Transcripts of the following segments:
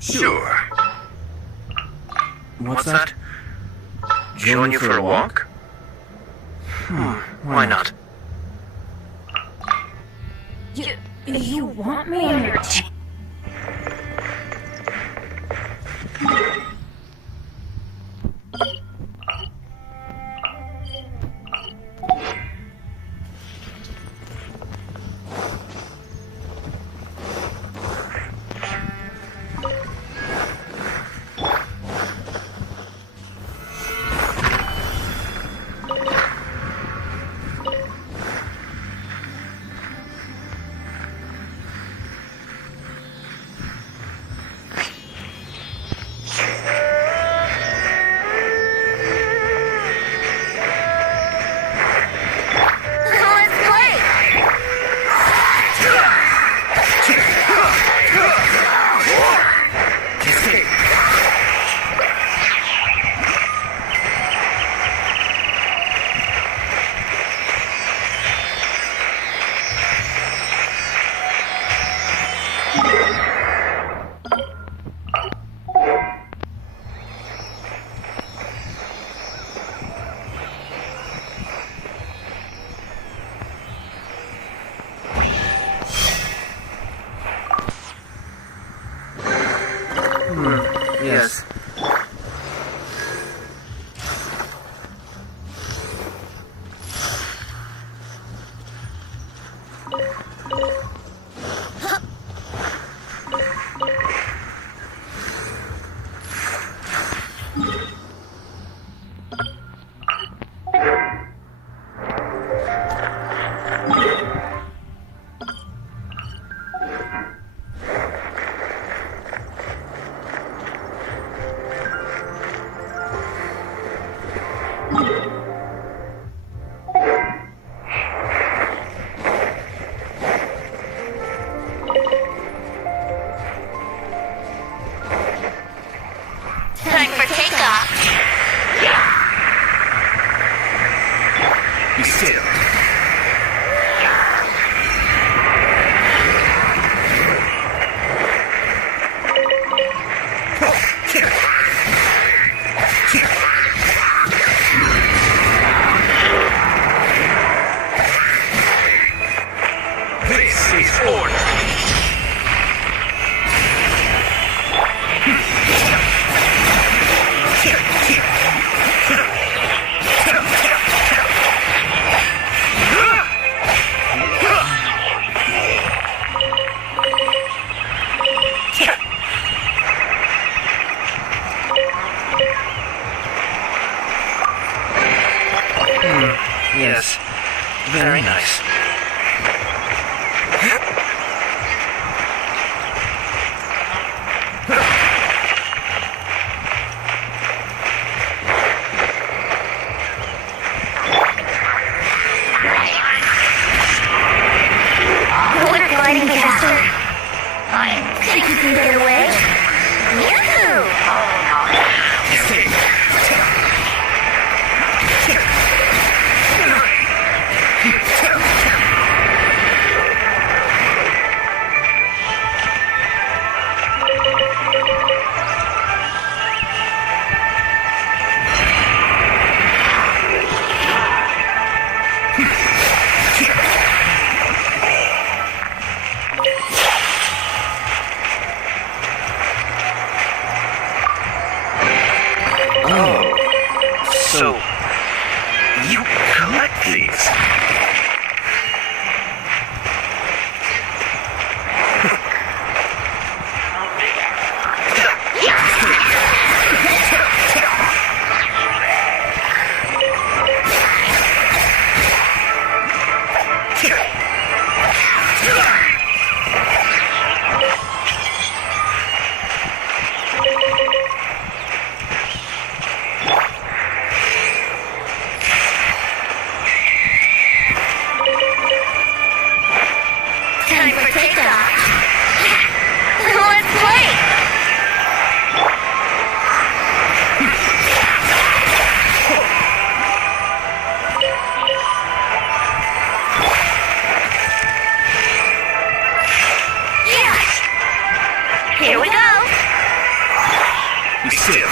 Sure. What's that? Join you for a walk? Why not? You want me on your team? Yes. Time for takeoff. Be still. This is order. Yes, very nice. We're gliding faster. Think you can get away? Yoo-hoo! Escape. So, you collect these? Time for takeoff. Let's play. Yeah. Here we go. Be still.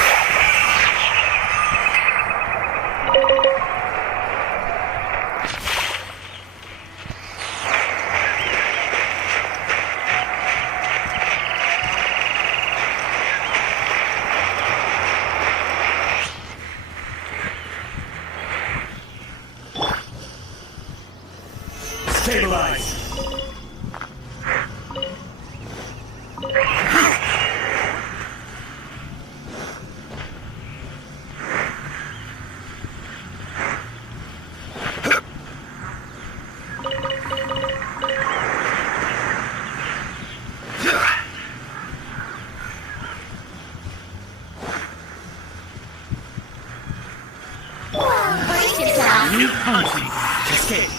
Stabilize. Brace yourself. New hunting. Escape.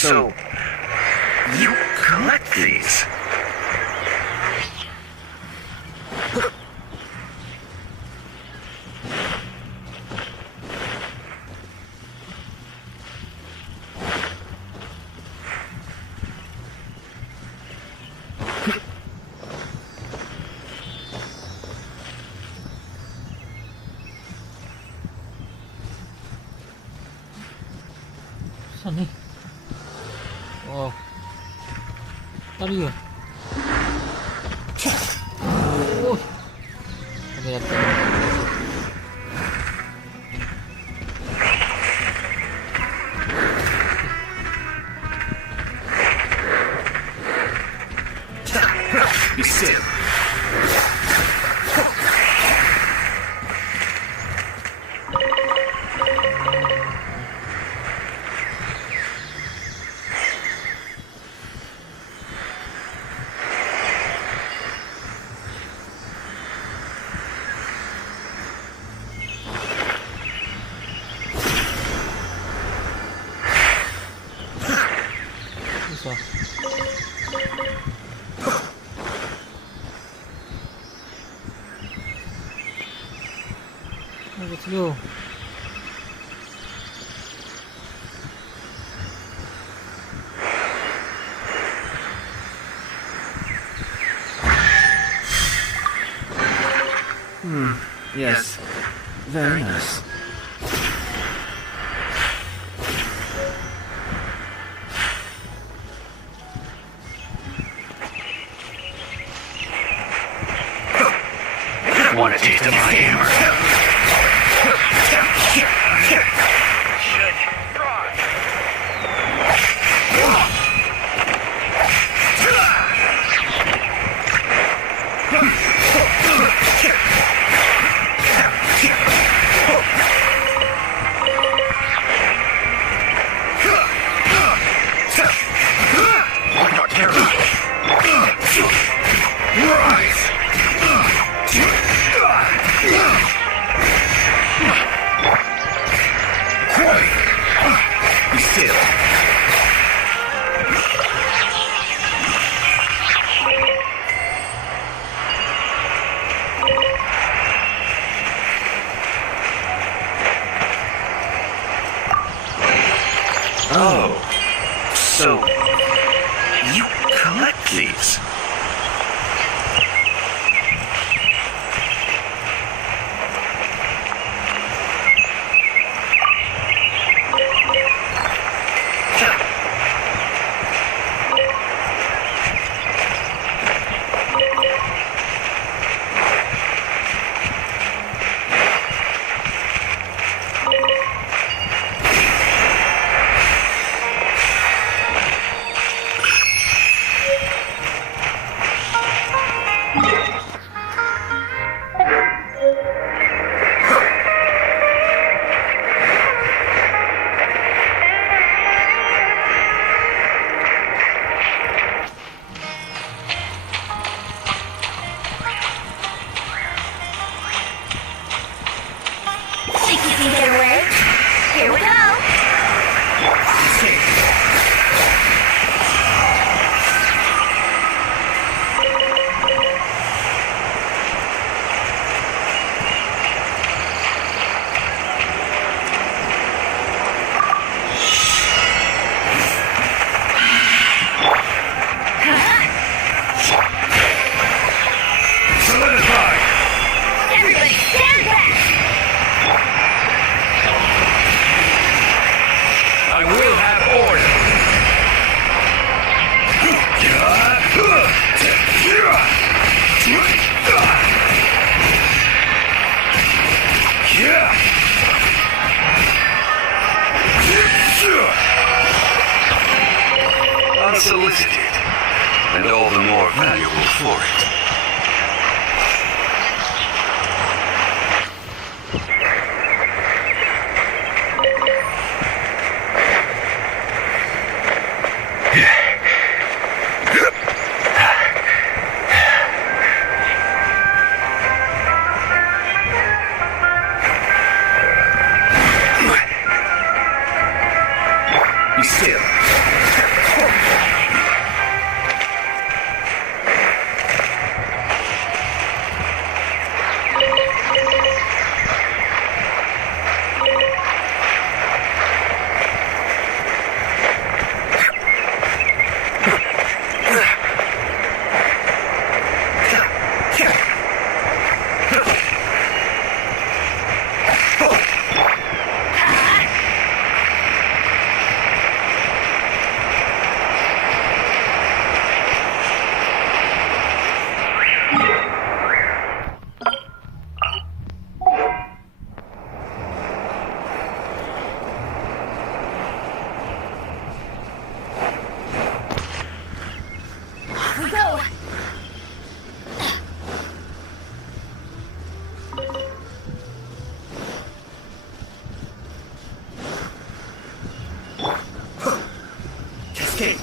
So, you collect these? Saan nih? Wow. Tadi ya. Oh. Ternyata. Be still. Susah. Let's go. Yes. Very nice. Want a taste of my hammer? Should try. Why not terror? Rise! Quiet! Be still. Oh, so you collect these? Here we go. Solidify! Everybody stand back. I will have order! Unsolicited, and all the more valuable for it. Be still. Off we go. Cascade.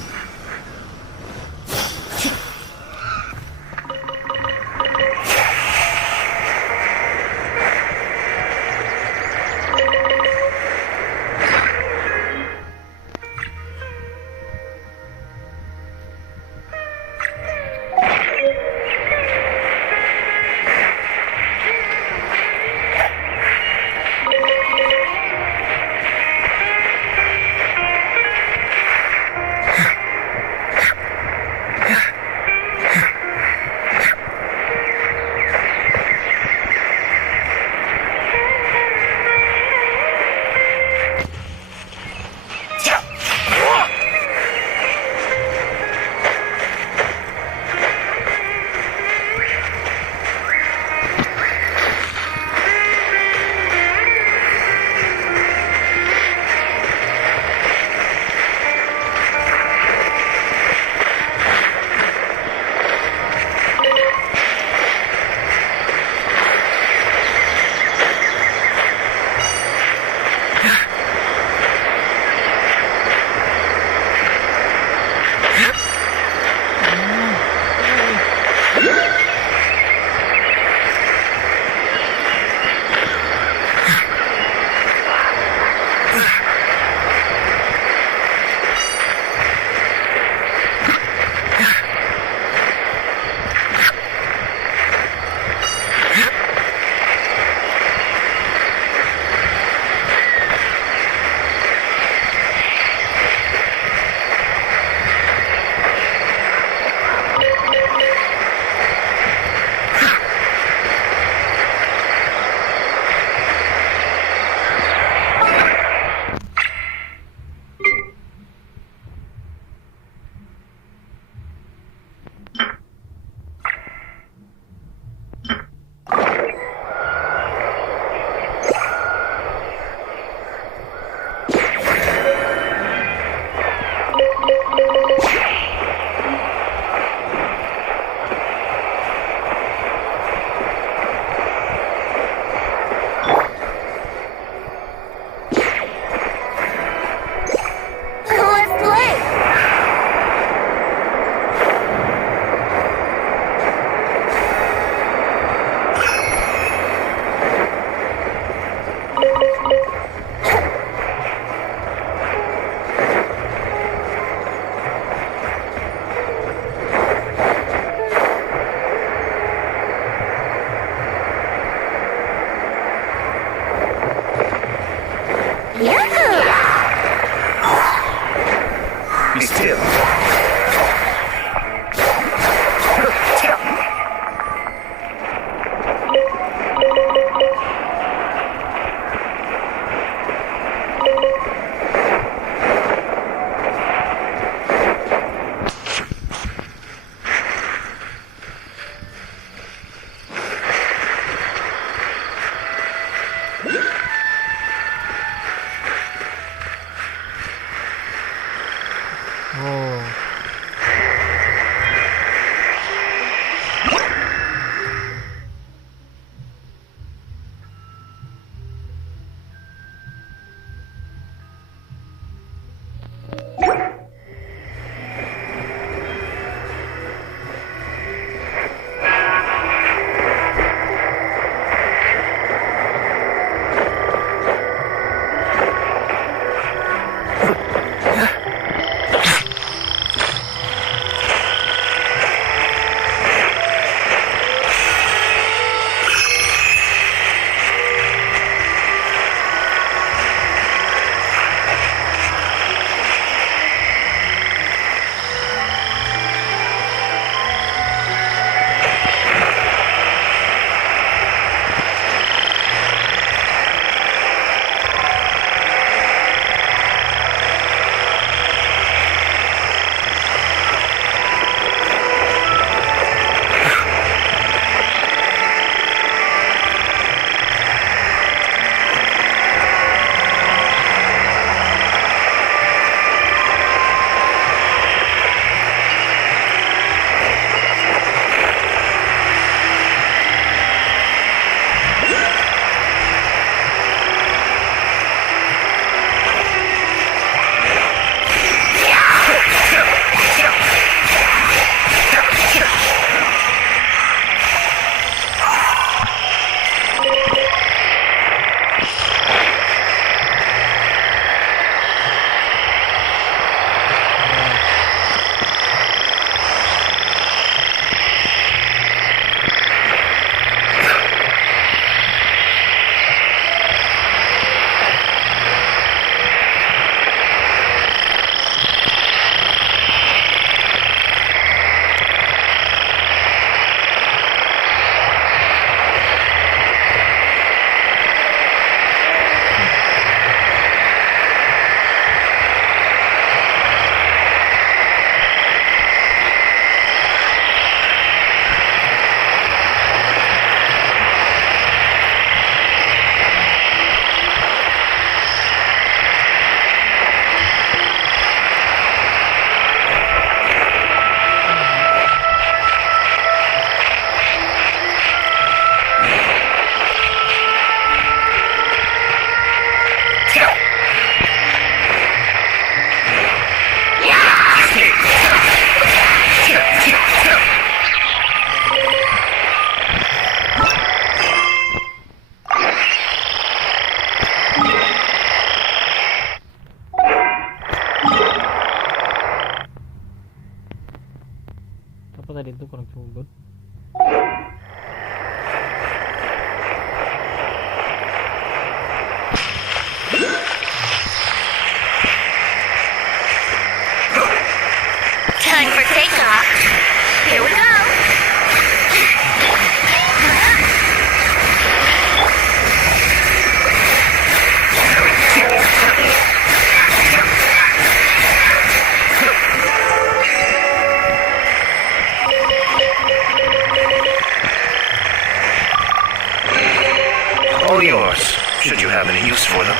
Yahoo! Be still. Oh. Apa tadi itu kurang cukup? Time for takeoff. Here we go. All yours, should you have any use for them.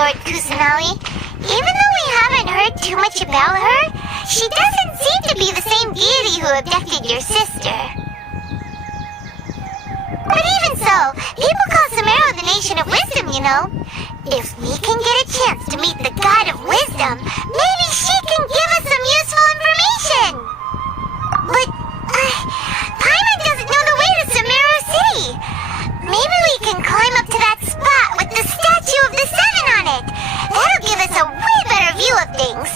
Lord Kusanagi. Even though we haven't heard too much about her, she doesn't seem to be the same deity who abducted your sister. But even so, people call Sumeru the nation of wisdom, you know. If we can get a chance to meet the god of wisdom, maybe she can give us some useful information. But, Paimon doesn't know the way to Sumeru City. Maybe we can climb up to that spot with the statue of the Seven on it. That'll give us a way better view of things.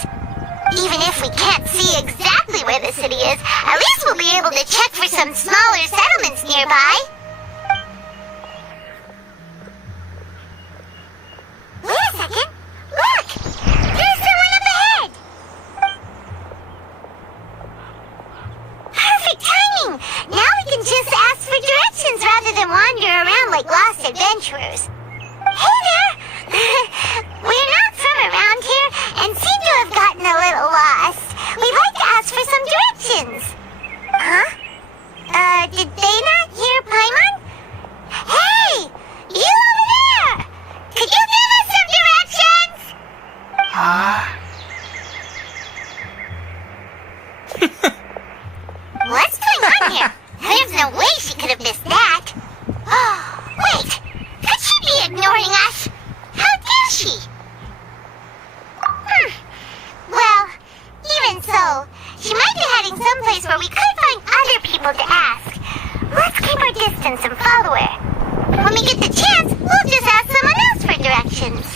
Even if we can't see exactly where the city is, at least we'll be able to check for some smaller settlements nearby. Wait a second. Look! There's someone up ahead! Perfect timing! Now we can just ask for directions rather than wander around like lost adventurers. Hey there! We're not from around here and seem to have gotten a little lost. We'd like to ask for some directions. Huh? Did they not hear Paimon? Hey! You over there! Could you give us some directions? What's going on here? There's no way she could have missed that. Oh, wait! Could she be ignoring us? How dare she? Well, even so, she might be heading someplace where we could find other people to ask. Let's keep our distance and follow her. When we get the chance, we'll just ask someone else for directions.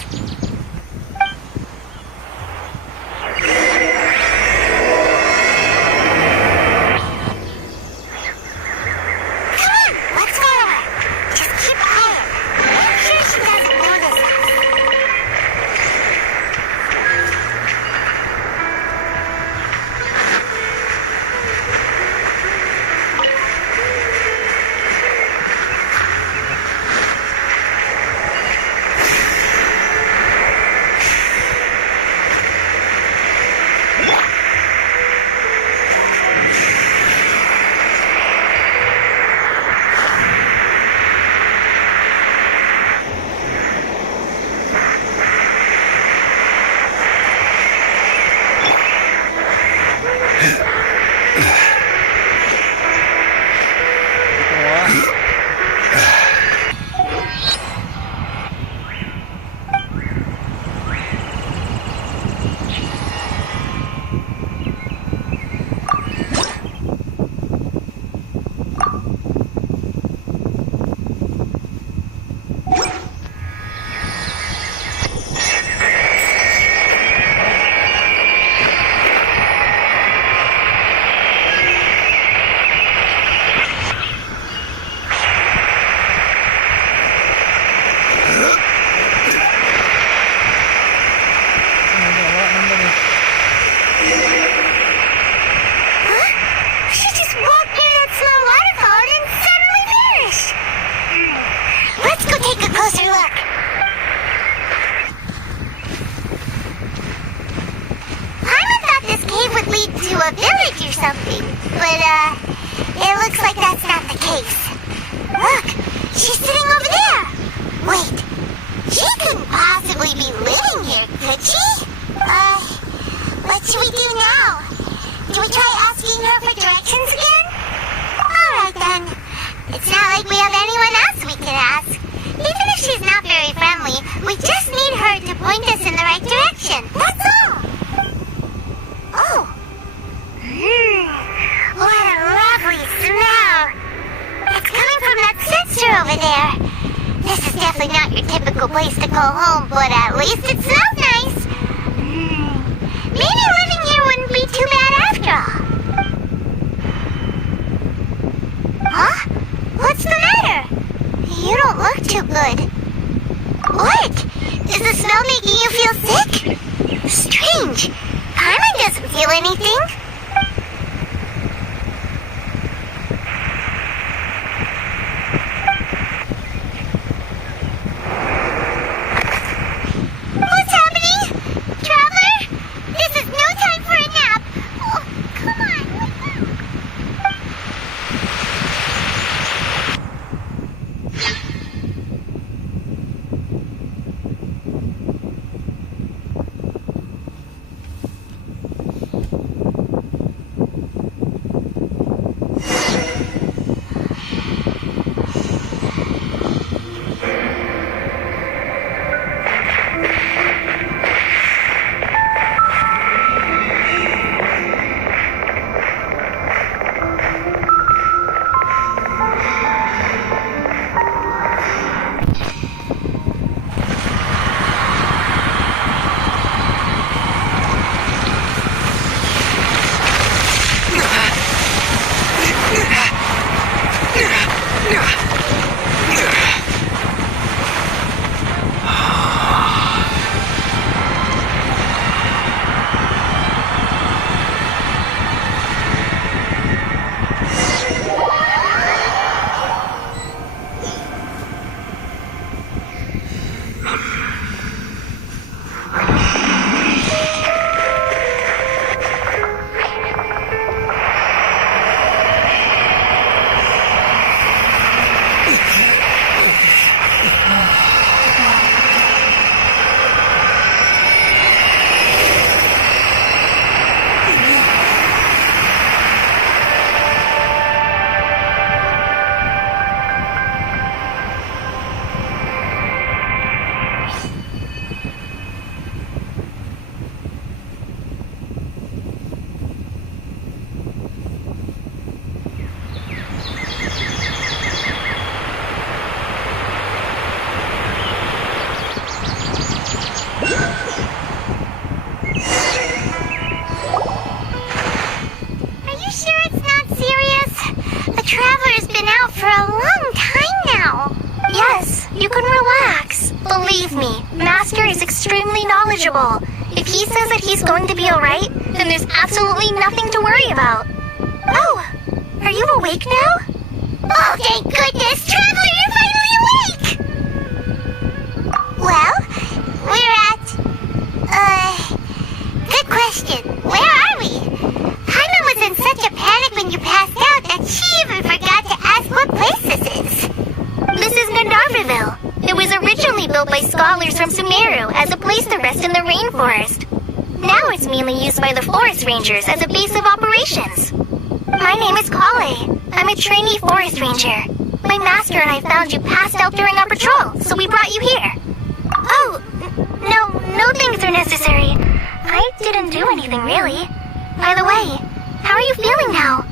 Come on, let's follow her. Just keep quiet. Make sure she doesn't notice us. a village or something. But, it looks like that's not the case. Look, she's sitting over there. Wait, she couldn't possibly be living here, could she? What should we do now? Do we try asking her for directions again? Alright then. It's not like we have anyone else we can ask. Even if she's not very friendly, we just need her to point us in the right direction. That's all. Oh. What a lovely smell. It's coming from that sensor over there. This is definitely not your typical place to call home, but at least it smells nice. Maybe living here wouldn't be too bad after all. Huh? What's the matter? You don't look too good. What? Is the smell making you feel sick? Strange. Paimon doesn't feel anything. What's happening? Traveler? This is no time for a nap. Oh, come on, wake up. Are you sure it's not serious? The Traveler's been out for a long time now. Yes, you can relax. Believe me, Master is extremely knowledgeable. If he says that he's going to be alright, then there's absolutely nothing to worry about. Oh, are you awake now? Oh, thank goodness! Traveler, you're finally awake! Well, we're at... good question. Where are we? Paimon was in such a panic when you passed out that she even forgot to ask what place this is. This is Gandharvaville. It was originally built by scholars from Sumeru as a place to rest in the rainforest. Now it's mainly used by the forest rangers as a base of operations. My name is Kale. I'm a trainee forest ranger. My master and I found you passed out during our patrol, so we brought you here. Oh, no thanks are necessary. I didn't do anything really. By the way, how are you feeling now?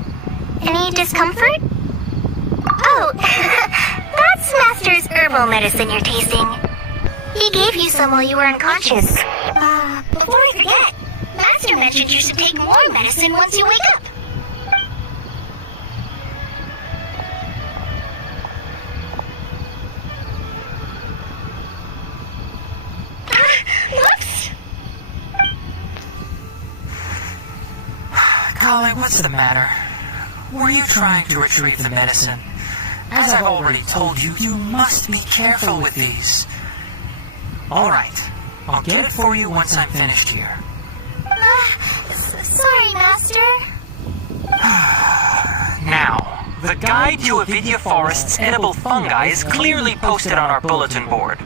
Any discomfort? Oh, that's Master's herbal medicine you're tasting. He gave you some while you were unconscious. Before I forget, Master mentioned you should take more medicine once you wake up. Whoops! Kale, what's the matter? Were you trying to retrieve the medicine? As I've already told you, you must be careful with these. Alright, I'll get it for you once I'm finished here. Sorry, Master. Now, the guide to Avidya Forest's edible fungi is clearly posted on our bulletin board.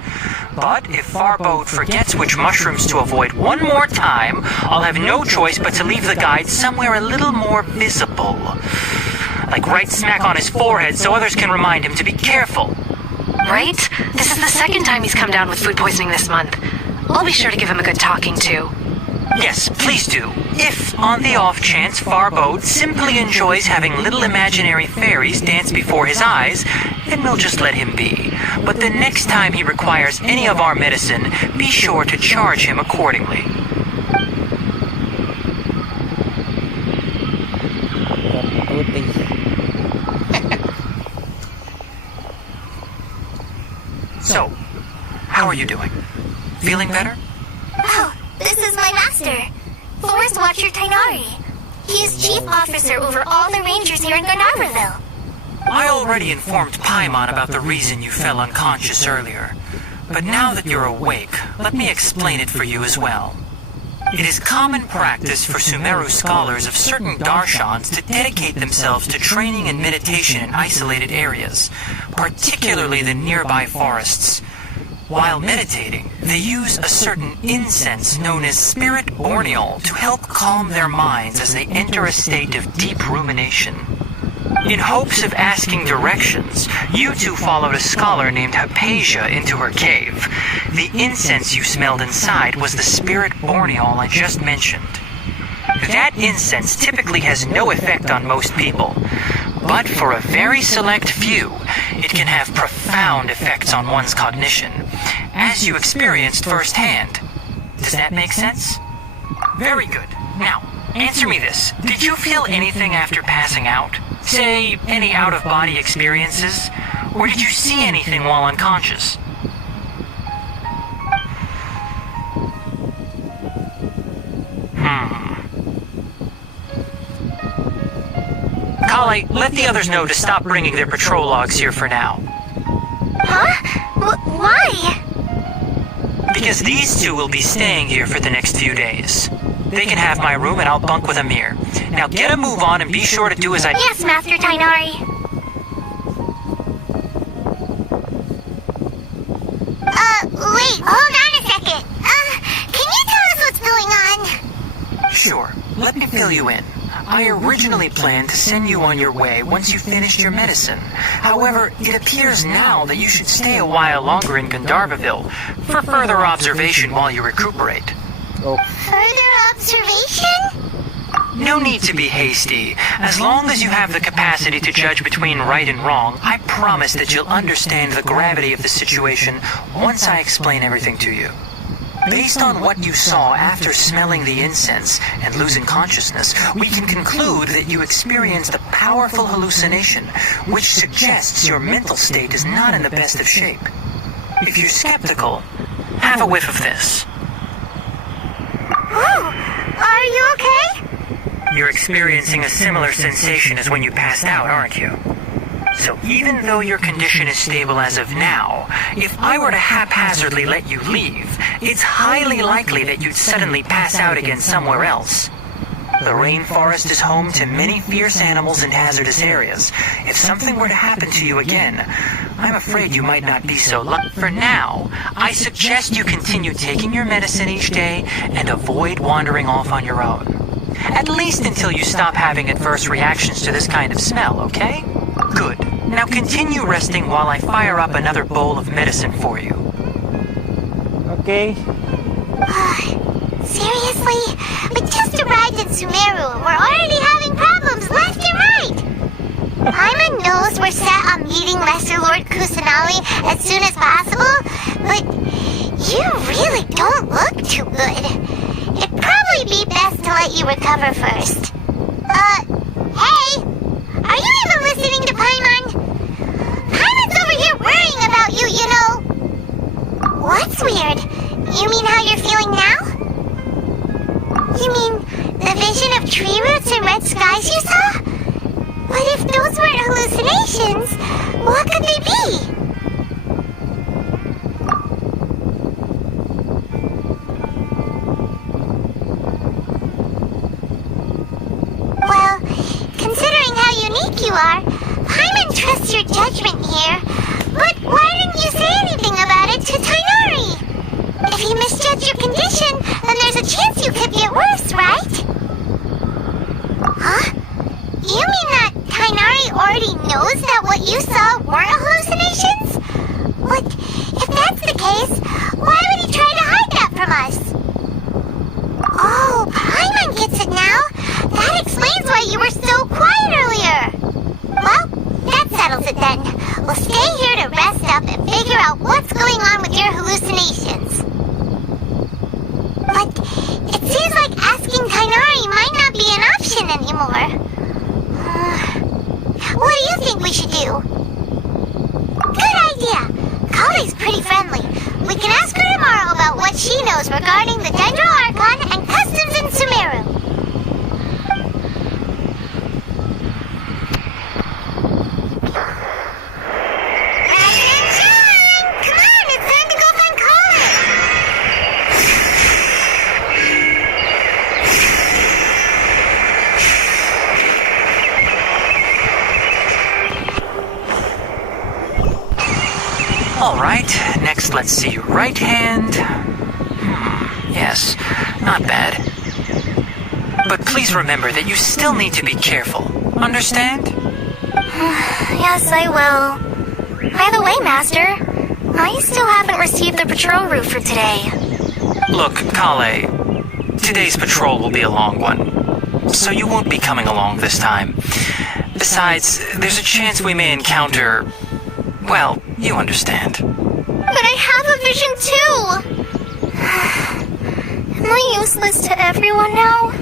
But if Farbode forgets which mushrooms to avoid one more time, I'll have no choice but to leave the guide somewhere a little more visible. Like right smack on his forehead so others can remind him to be careful. Right? This is the second time he's come down with food poisoning this month. I'll be sure to give him a good talking to. Yes, please do. If, on the off chance, Farbode simply enjoys having little imaginary fairies dance before his eyes, then we'll just let him be. But the next time he requires any of our medicine, be sure to charge him accordingly. So, how are you doing? Feeling better? Oh, this is my master, Forest Watcher Tainari. He is chief officer over all the rangers here in Gandharvaville. I already informed Paimon about the reason you fell unconscious earlier. But now that you're awake, let me explain it for you as well. It is common practice for Sumeru scholars of certain darshans to dedicate themselves to training and meditation in isolated areas, particularly the nearby forests. While meditating, they use a certain incense known as spirit borneol to help calm their minds as they enter a state of deep rumination. In hopes of asking directions, you two followed a scholar named Hypatia into her cave. The incense you smelled inside was the spirit borneol I just mentioned. That incense typically has no effect on most people, but for a very select few, it can have profound effects on one's cognition, as you experienced firsthand. Does that make sense? Very good. Now, Answer me this. Did you feel anything after passing out? Say, any out-of-body experiences? Or did you see anything while unconscious? Kale, let the others know to stop bringing their patrol logs here for now. Huh? Why? Because these two will be staying here for the next few days. They can have my room and I'll bunk with Amir. Now get a move on and be sure to do as I... Yes, Master Tainari. Wait, hold on a second. Can you tell us what's going on? Sure. Let me fill you in. I originally planned to send you on your way once you finished your medicine. However, it appears now that you should stay a while longer in Gandharvaville for further observation while you recuperate. Further observation? No need to be hasty. As long as you have the capacity to judge between right and wrong, I promise that you'll understand the gravity of the situation once I explain everything to you. Based on what you saw after smelling the incense and losing consciousness, we can conclude that you experienced a powerful hallucination, which suggests your mental state is not in the best of shape. If you're skeptical, have a whiff of this. Oh, are you okay? You're experiencing a similar sensation as when you passed out, aren't you? So even though your condition is stable as of now, if I were to haphazardly let you leave, it's highly likely that you'd suddenly pass out again somewhere else. The rainforest is home to many fierce animals and hazardous areas. If something were to happen to you again, I'm afraid you might not be so lucky. For now, I suggest you continue taking your medicine each day and avoid wandering off on your own. At least until you stop having adverse reactions to this kind of smell, okay? Good. Now continue resting while I fire up another bowl of medicine for you. Okay. Seriously? We just arrived in Sumeru and we're already having problems left and right. Paimon knows we're set on meeting Lesser Lord Kusanali as soon as possible, but you really don't look too good. It'd probably be best to let you recover first. Hey! Are you even listening to Paimon? Paimon's over here worrying about you, you know. What's weird? You mean how you're feeling now? You mean the vision of tree roots and red skies you saw? But if those weren't hallucinations, what could they be? Well, considering how unique you are, Paimon trusts your judgment here. But why didn't you say anything about it to Tainari? If he misjudged your condition, then there's a chance you could get worse, right? Huh? You mean that Tainari already knows that what you saw weren't hallucinations? But if that's the case, why would he try to hide that from us? Oh, Paimon gets it now. That explains why you were so quiet earlier. Well, that settles it then. We'll stay here to rest up and figure out what's going on with your hallucinations. But it seems like asking Tainari might not be an option anymore. What do you think we should do? Good idea. Kale's pretty friendly. We can ask her tomorrow about what she knows regarding the Dendro Archon and customs in Sumeru. Alright, next let's see your right hand. Yes, not bad. But please remember that you still need to be careful. Understand? Yes, I will. By the way, Master, I still haven't received the patrol route for today. Look, Kale, today's patrol will be a long one, so you won't be coming along this time. Besides, there's a chance we may encounter... well, you understand. But I have a vision too! Am I useless to everyone now?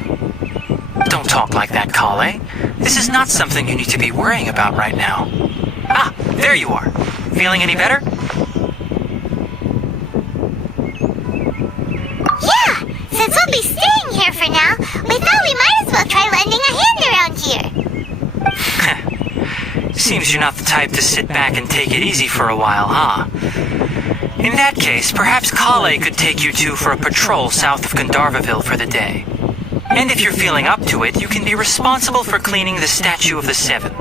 Don't talk like that, Kale. This is not something you need to be worrying about right now. Ah, there you are. Feeling any better? Yeah, since we'll be staying here for now, we thought we might as well try lending a hand around here. Seems you're not the type to sit back and take it easy for a while, huh? In that case, perhaps Kale could take you two for a patrol south of Gandharvaville for the day. And if you're feeling up to it, you can be responsible for cleaning the Statue of the Seven.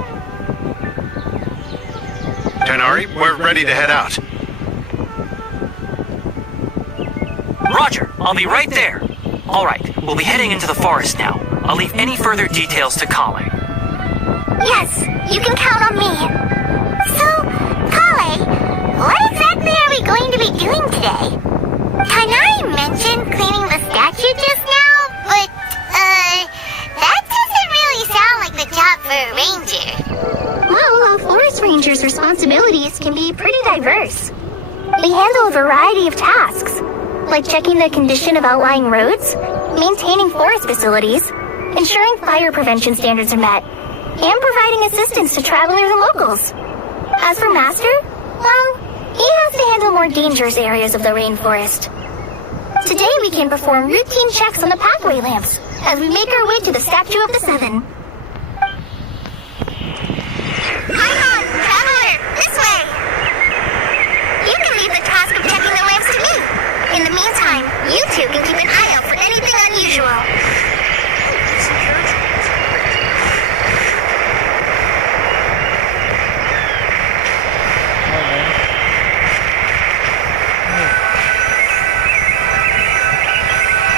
Tonari, we're ready to head out. Roger, I'll be right there. All right, we'll be heading into the forest now. I'll leave any further details to Kale. Yes, you can count on me. So, Kale, what exactly are we going to be doing today? Tonari mentioned cleaning the statue just now, but, that doesn't really sound like the job for a ranger. Well, a forest ranger's responsibilities can be pretty diverse. They handle a variety of tasks, like checking the condition of outlying roads, maintaining forest facilities, ensuring fire prevention standards are met, and providing assistance to travelers and locals. As for Master, well, he has to handle more dangerous areas of the rainforest. Today we can perform routine checks on the pathway lamps as we make our way to the Statue of the Seven. Come on, traveler, this way! You can leave the task of checking the lamps to me. In the meantime, you two can keep an eye out for anything unusual.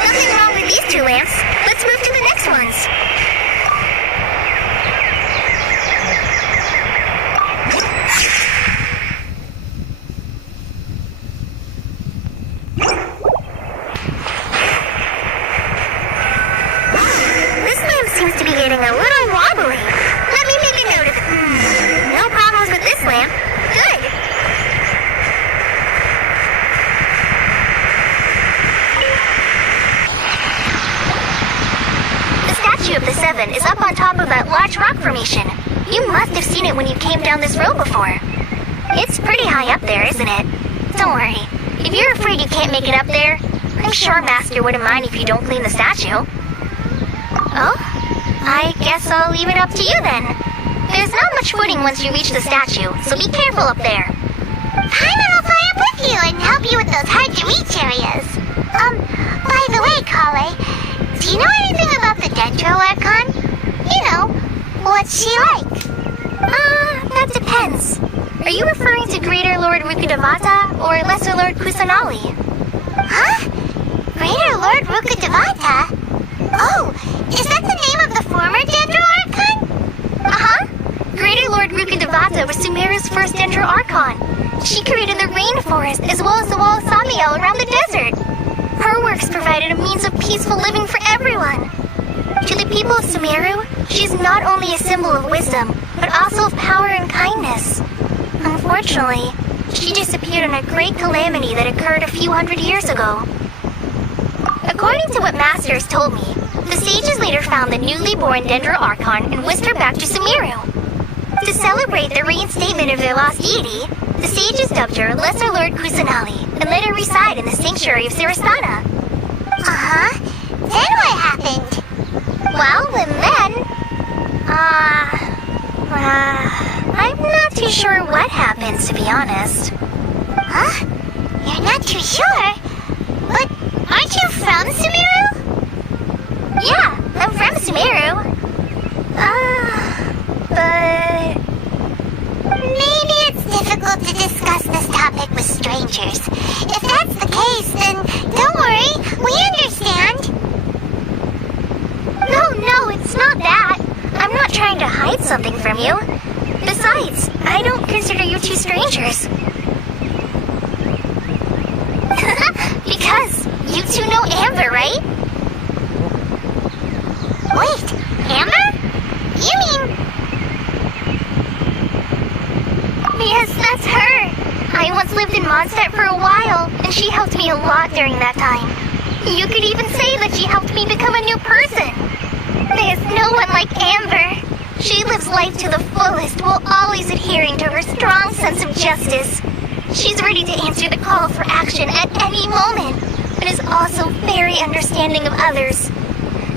Nothing wrong with these two lamps. Let's move to the next ones. This lamp seems to be getting a little wobbly. Let me make a note of it. No problems with this lamp. Good. The Statue of the Seven is up on top of that large rock formation. You must have seen it when you came down this road before. It's pretty high up there, isn't it? Don't worry. If you're afraid you can't make it up there, I'm sure Master wouldn't mind if you don't clean the statue. Oh? I guess I'll leave it up to you then. There's not much footing once you reach the statue, so be careful up there. Paimon will fly up with you and help you with those hard-to-reach areas. By the way, Kale, do you know anything about the Dendro Archon? You know, what's she like? That depends. Are you referring to Greater Lord Rukkhadevata or Lesser Lord Kusanali? Huh? Greater Lord Rukkhadevata? Oh, is that the name of the former Dendro Archon? Uh-huh. Greater Lord Rukkhadevata was Sumeru's first Dendro Archon. She created the rainforest as well as the wall of Samiel around the desert. Her works provided a means of peaceful living for everyone. To the people of Sumeru, she's not only a symbol of wisdom, but also of power and kindness. Unfortunately, she disappeared in a great calamity that occurred a few hundred years ago. According to what Master has told me, the sages later found the newly born Dendro Archon and whisked her back to Sumeru. To celebrate the reinstatement of their lost deity, the sages dubbed her Lesser Lord Kusanali and let her reside in the sanctuary of Sarasthana. Uh-huh. Then what happened? Well, and then... I'm not too sure what happens, to be honest. Huh? You're not too sure? But aren't you from Sumeru? Yeah, I'm from Sumeru. But... maybe it's difficult to discuss this topic with strangers. If that's the case, then don't worry, we understand. No, it's not that. I'm not trying to hide something from you. Besides, I don't consider you two strangers. Because you two know Amber, right? Wait, Amber? You mean... Yes, that's her. I once lived in Mondstadt for a while, and she helped me a lot during that time. You could even say that she helped me become a new person. There's no one like Amber. She lives life to the fullest while always adhering to her strong sense of justice. She's ready to answer the call for action at any moment, but is also very understanding of others.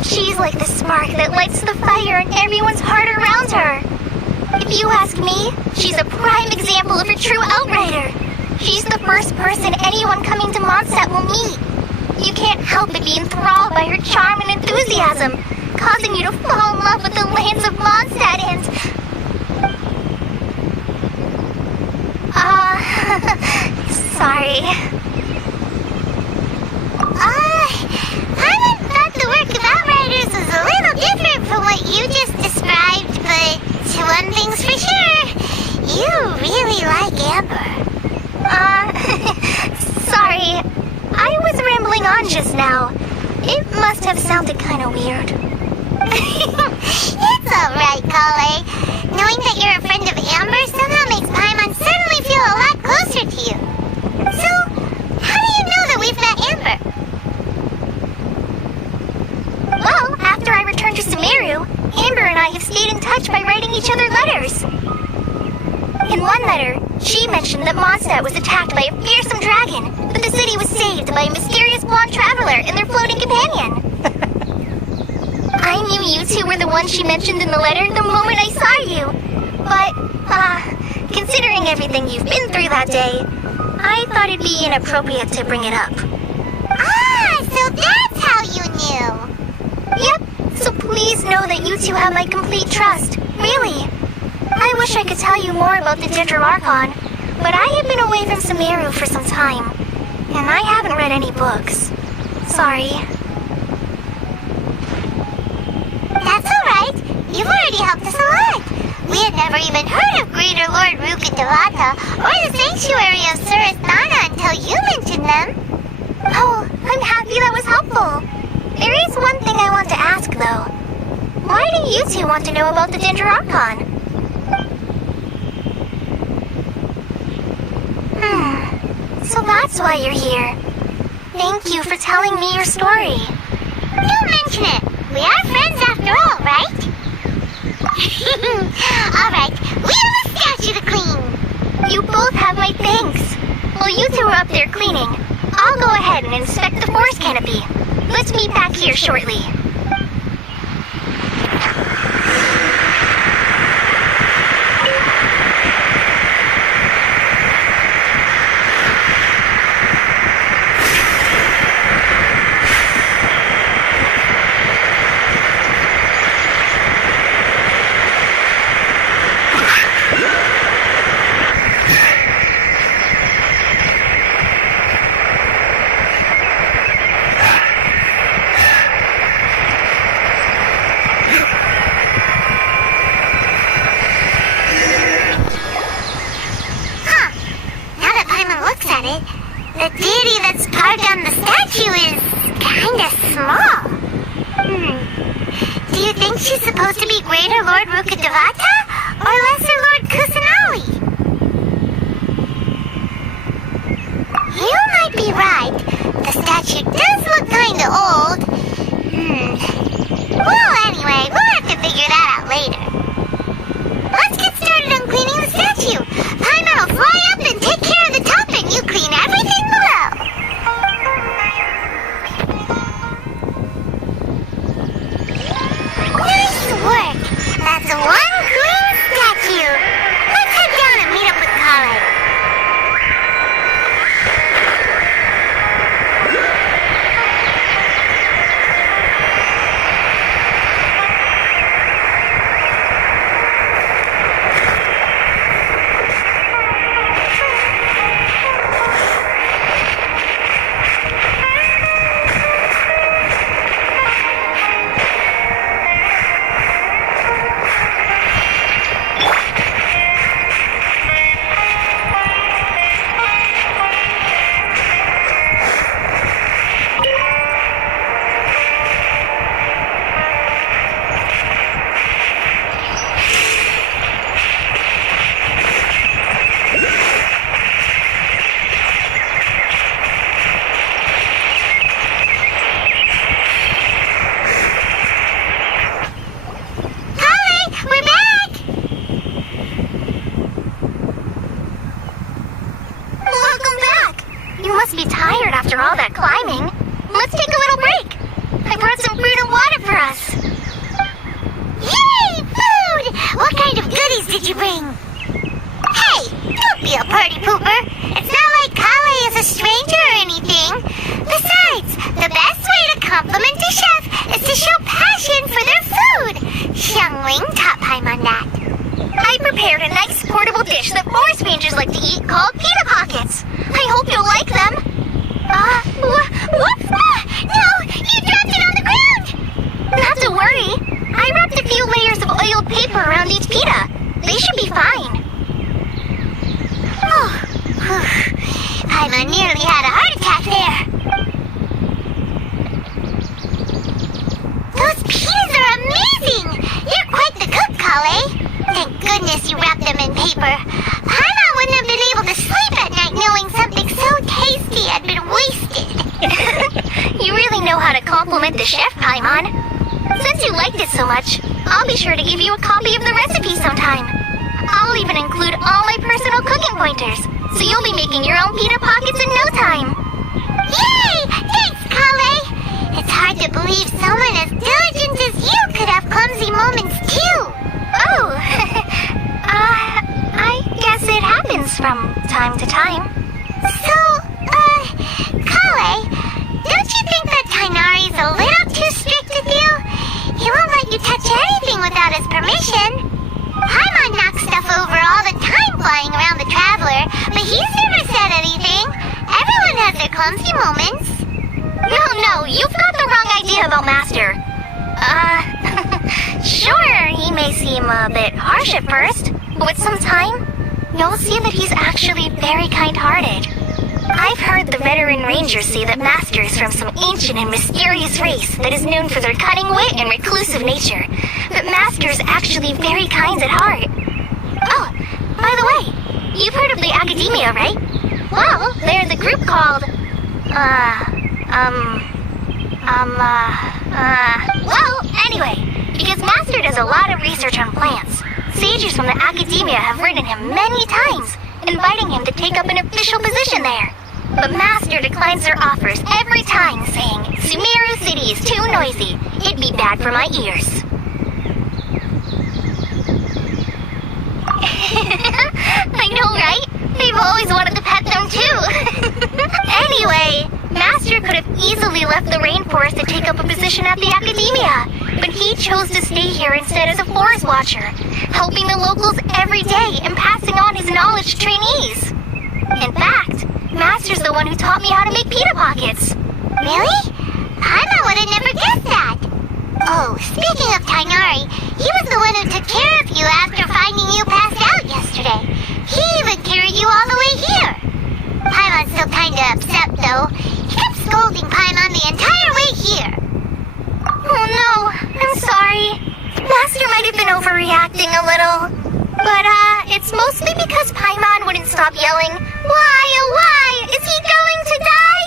She's like the spark that lights the fire in everyone's heart around her. If you ask me, she's a prime example of a true outrider. She's the first person anyone coming to Mondstadt will meet. You can't help but be enthralled by her charm and enthusiasm, causing you to fall in love with the lands of Mondstadt and... sorry. Paimon thought the work of Outriders was a little different from what you just described, but one thing's for sure, you really like Amber. Sorry. I was rambling on just now. It must have sounded kind of weird. It's alright, Kale. Knowing that you're a friend of Amber somehow makes Paimon certainly feel a lot closer to you. So, how do you know that we've met Amber? Well, after I returned to Sumeru, Amber and I have stayed in touch by writing each other letters. In one letter, she mentioned that Mondstadt was attacked by a fearsome dragon, but the city was saved by a mysterious blonde traveler and their floating companion. I knew you two were the ones she mentioned in the letter the moment I saw you. But, considering everything you've been through that day, I thought it'd be inappropriate to bring it up. So that's how you knew. Yep, so please know that you two have my complete trust, really. I wish I could tell you more about the Dendroarchon, but I have been away from Sumeru for some time, and I haven't read any books. Sorry. That's alright. You've already helped us a lot. We had never even heard of Greater Lord Rukkhadevata or the Sanctuary of Surasthana until you mentioned them. Oh, I'm happy that was helpful. There is one thing I want to ask, though. Why do you two want to know about the Dendroarchon? So that's why you're here. Thank you for telling me your story. Don't mention it. We are friends after all, right? Alright, we have a statue to clean. You both have my thanks. While you two are up there cleaning, I'll go ahead and inspect the forest canopy. Let's meet back here shortly. The deity that's carved on the statue is kinda small. Do you think she's supposed to be Greater Lord Rukkhadevata or Lesser Lord Kusanali? You might be right. The statue does look kinda old. Well, anyway, we'll have to figure that out later. Let's get started on cleaning the statue. Paimon will fly up and take care of the top and you clean everything below. Nice work. That's one clean statue. Let's head down and meet up with Kale. must be tired after all that climbing. Let's take a little break. I brought some fruit and water for us. Yay! Food! What kind of goodies did you bring? Hey! Don't be a party pooper. It's not like Kale is a stranger or anything. Besides, the best way to compliment a chef is to show passion for their food. Xiangling taught Paimon that. I prepared a nice portable dish that forest rangers like to eat called pita pockets. I hope you'll like them. Whoops! No! You dropped it on the ground! Not to worry. I wrapped a few layers of oiled paper around each pita. They should be fine. Oh, Paimon nearly had a heart attack there. Those pitas are amazing! You're quite the cook, Kale. Thank goodness you wrapped them in paper. Paimon wouldn't have been able to sleep at night knowing something so tasty had been wasted. You really know how to compliment the chef, Paimon. Since you liked it so much, I'll be sure to give you a copy of the recipe sometime. I'll even include all my personal cooking pointers, so you'll be making your own pita pockets in no time. Yay! Thanks, Kale. It's hard to believe someone as diligent as you could have clumsy moments too. Oh, I guess it happens from time to time. So, Kale, don't you think that Tainari's a little too strict with you? He won't let you touch anything without his permission. Paimon knocks stuff over all the time flying around the Traveler, but he's never said anything. Everyone has their clumsy moments. No, you've got the wrong idea about Master. Sure, he may seem a bit harsh at first, but with some time, you'll see that he's actually very kind-hearted. I've heard the veteran rangers say that Master is from some ancient and mysterious race that is known for their cunning wit and reclusive nature, but Master is actually very kind at heart. Oh, by the way, you've heard of the Academia, right? Well, there's a group called, well, anyway, because Master does a lot of research on plants, sages from the Academia have written him many times, inviting him to take up an official position there. But Master declines their offers every time, saying, Sumeru City is too noisy. It'd be bad for my ears. I know, right? They've always wanted to pet them too. Anyway, Master could have easily left the rainforest to take up a position at the Academia, but he chose to stay here instead as a forest watcher, helping the locals every day and passing on his knowledge to trainees. In fact, Master's the one who taught me how to make pita pockets. Really? Paimon would have never guessed that. Oh, speaking of Tainari, he was the one who took care of you after finding you passed out yesterday. He even carried you all the way here. Paimon's still kinda upset, though. He kept scolding Paimon the entire way here. Oh no, I'm sorry. Master might have been overreacting a little. But, it's mostly because Paimon wouldn't stop yelling, Why, oh why, is he going to die?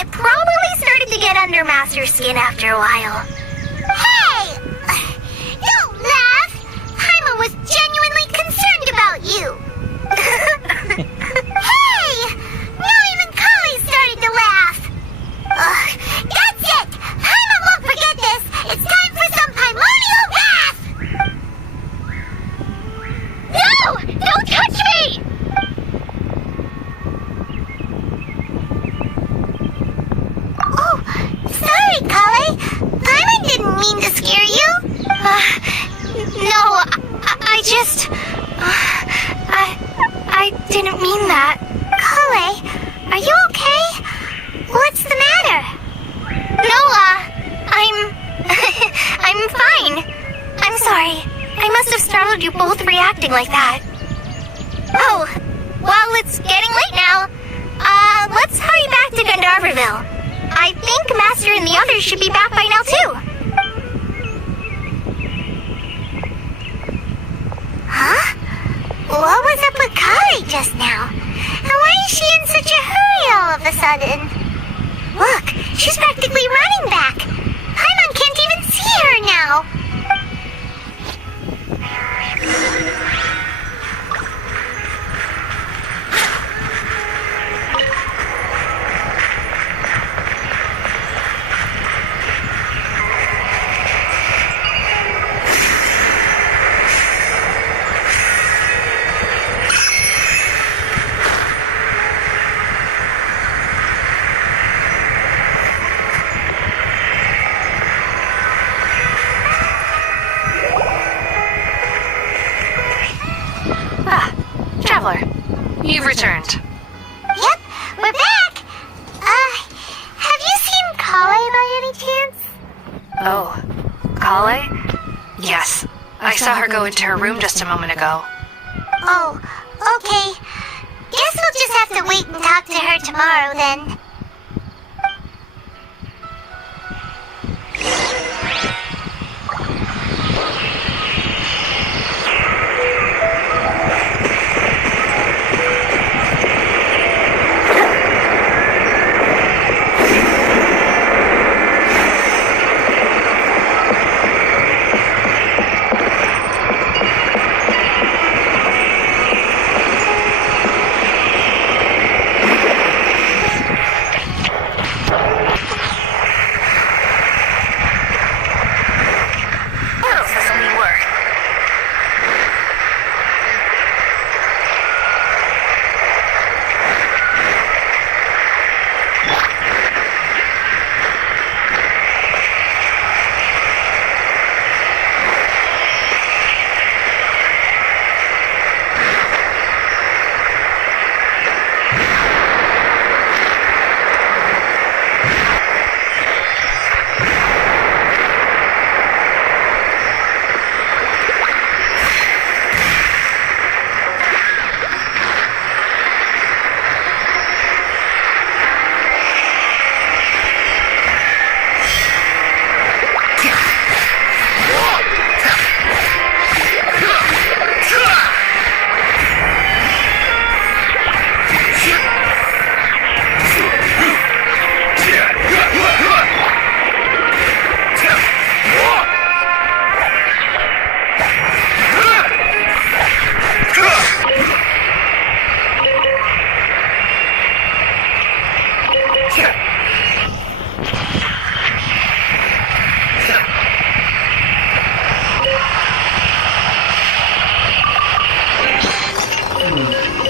It probably started to get under Master's skin after a while. Hey! Don't laugh! Paimon was genuinely concerned about you. Hey! Now even Kali started to laugh. That's it! Paimon won't forget this! It's time for some primordial wrath! No! Don't touch me! Oh, sorry, Kale. Paimon didn't mean to scare you. No, I just... I didn't mean that. Kale, are you okay? What's the matter? No, I'm fine. I'm sorry. I must have startled you both reacting like that. Oh, well, it's getting late now. Let's hurry back to Gandharvaville. I think Master and the others should be back by now, too. Huh? What was up with Kali just now? And why is she in such a hurry all of a sudden? Look, she's practically running back. Paimon can't even see her now. returned. Yep, we're back. Have you seen Kale by any chance? Oh, Kale? Yes. I saw her go into her room just a moment ago. Oh, okay. Guess we'll just have to wait and talk to her tomorrow then.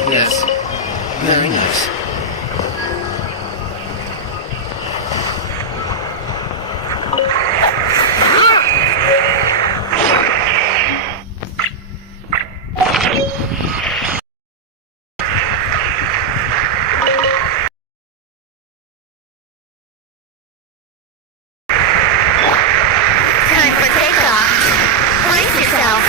Yes. Very nice. Time for takeoff. Brace yourself.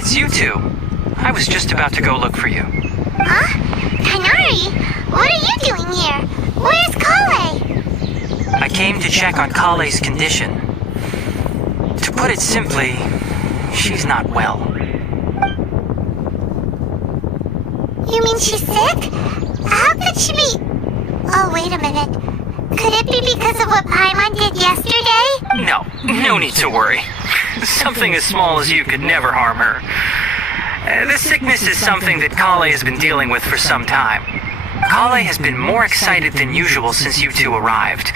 it's you two. I was just about to go look for you. Huh? Tighnari, what are you doing here? Where's Kale? I came to check on Kale's condition. To put it simply, she's not well. You mean she's sick? How could she be... Oh, wait a minute. Could it be because of what Paimon did yesterday? No need to worry. Something as small as you could never harm her. This sickness is something that Kale has been dealing with for some time. Kale has been more excited than usual since you two arrived.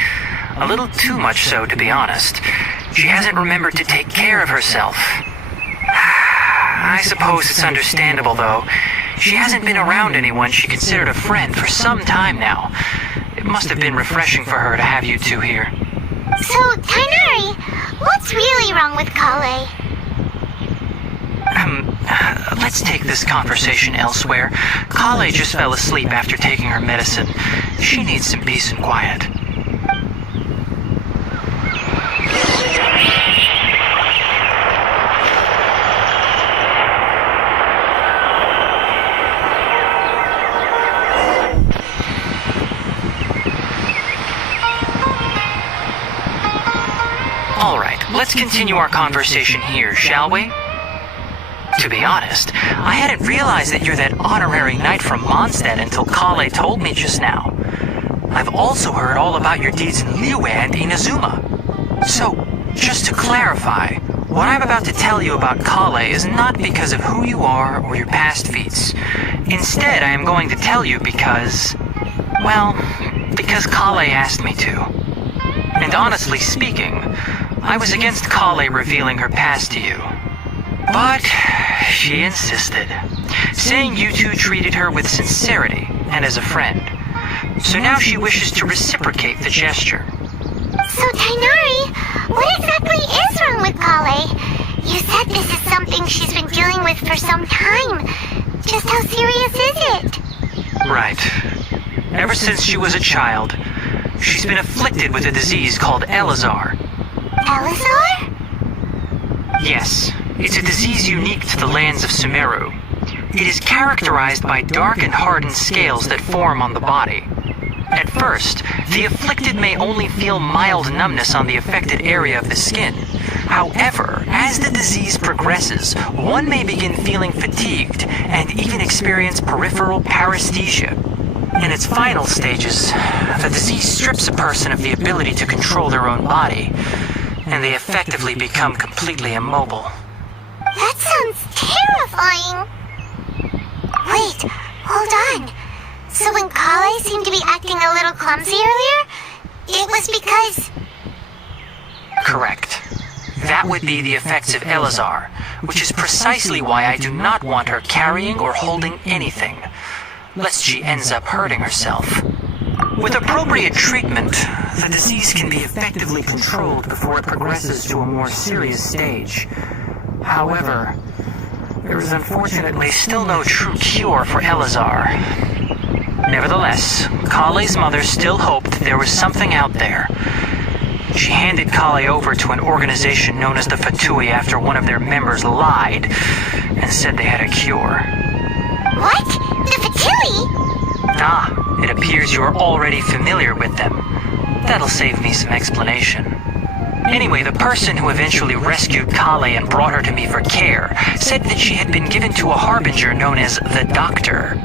A little too much so, to be honest. She hasn't remembered to take care of herself. I suppose it's understandable, though. She hasn't been around anyone she considered a friend for some time now. It must have been refreshing for her to have you two here. So, Tighnari, what's really wrong with Kale? Let's take this conversation elsewhere. Kale just fell asleep after taking her medicine. She needs some peace and quiet. All right, let's continue our conversation here, shall we? To be honest, I hadn't realized that you're that honorary knight from Mondstadt until Kale told me just now. I've also heard all about your deeds in Liyue and Inazuma. So, just to clarify, what I'm about to tell you about Kale is not because of who you are or your past feats. Instead, I am going to tell you because... well, because Kale asked me to. And honestly speaking, I was against Kale revealing her past to you. But she insisted, saying you two treated her with sincerity and as a friend. So now she wishes to reciprocate the gesture. So, Tighnari, what exactly is wrong with Kale? You said this is something she's been dealing with for some time. Just how serious is it? Right. Ever since she was a child, she's been afflicted with a disease called Elazar. Elazar? Yes, it's a disease unique to the lands of Sumeru. It is characterized by dark and hardened scales that form on the body. At first, the afflicted may only feel mild numbness on the affected area of the skin. However, as the disease progresses, one may begin feeling fatigued and even experience peripheral paresthesia. In its final stages, the disease strips a person of the ability to control their own body, and they effectively become completely immobile. That sounds terrifying. Wait, hold on. So when Kale seemed to be acting a little clumsy earlier, it was because... Correct. That would be the effects of Elazar, which is precisely why I do not want her carrying or holding anything, lest she ends up hurting herself. With appropriate treatment, the disease can be effectively controlled before it progresses to a more serious stage. However, there is unfortunately still no true cure for Elazar. Nevertheless, Kale's mother still hoped there was something out there. She handed Kale over to an organization known as the Fatui after one of their members lied and said they had a cure. What? The Fatui? Ah, it appears you are already familiar with them. That'll save me some explanation. Anyway, the person who eventually rescued Kale and brought her to me for care said that she had been given to a harbinger known as the Doctor.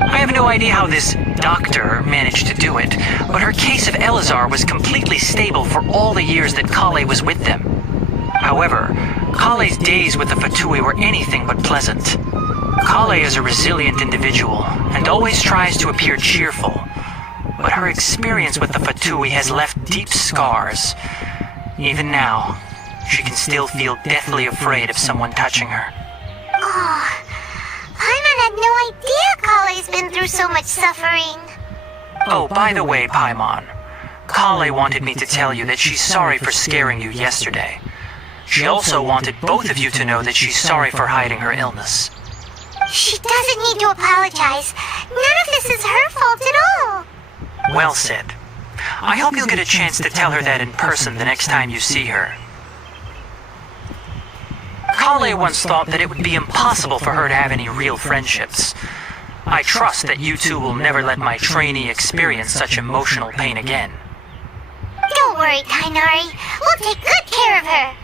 I have no idea how this doctor managed to do it, but her case of Elazar was completely stable for all the years that Kale was with them. However, Kale's days with the Fatui were anything but pleasant. Kale is a resilient individual and always tries to appear cheerful, but her experience with the Fatui has left deep scars. Even now, she can still feel deathly afraid of someone touching her. Oh, Paimon had no idea Kale's been through so much suffering. Oh, by the way, Paimon, Kale wanted me to tell you that she's sorry for scaring you yesterday. She also wanted both of you to know that she's sorry for hiding her illness. She doesn't need to apologize. None of this is her fault at all. Well said. I hope you'll get a chance to tell her that in person the next time you see her. Kale once thought that it would be impossible for her to have any real friendships. I trust that you two will never let my trainee experience such emotional pain again. Don't worry, Tainari. We'll take good care of her.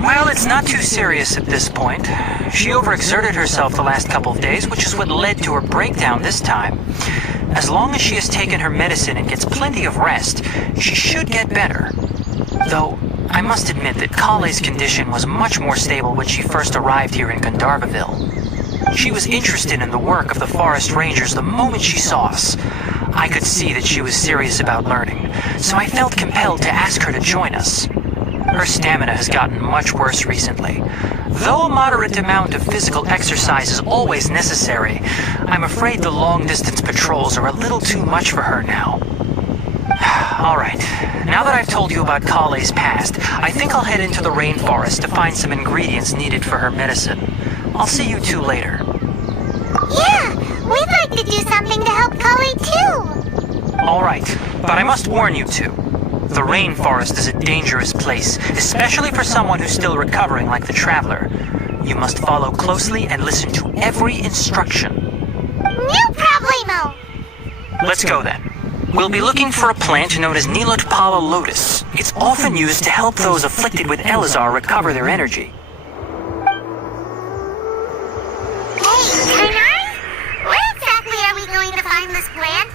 Well, it's not too serious at this point. She overexerted herself the last couple of days, which is what led to her breakdown this time. As long as she has taken her medicine and gets plenty of rest, she should get better. Though, I must admit that Kale's condition was much more stable when she first arrived here in Gandharvaville. She was interested in the work of the forest rangers the moment she saw us. I could see that she was serious about learning, so I felt compelled to ask her to join us. Her stamina has gotten much worse recently. Though a moderate amount of physical exercise is always necessary, I'm afraid the long-distance patrols are a little too much for her now. Alright, now that I've told you about Kale's past, I think I'll head into the rainforest to find some ingredients needed for her medicine. I'll see you two later. Yeah, we'd like to do something to help Kale too. Alright, but I must warn you two. The rainforest is a dangerous place, especially for someone who's still recovering like the Traveler. You must follow closely and listen to every instruction. No problemo. Let's go then. We'll be looking for a plant known as Nilotpala lotus. It's often used to help those afflicted with Elazar recover their energy. Hey, Tainari? Where exactly are we going to find this plant?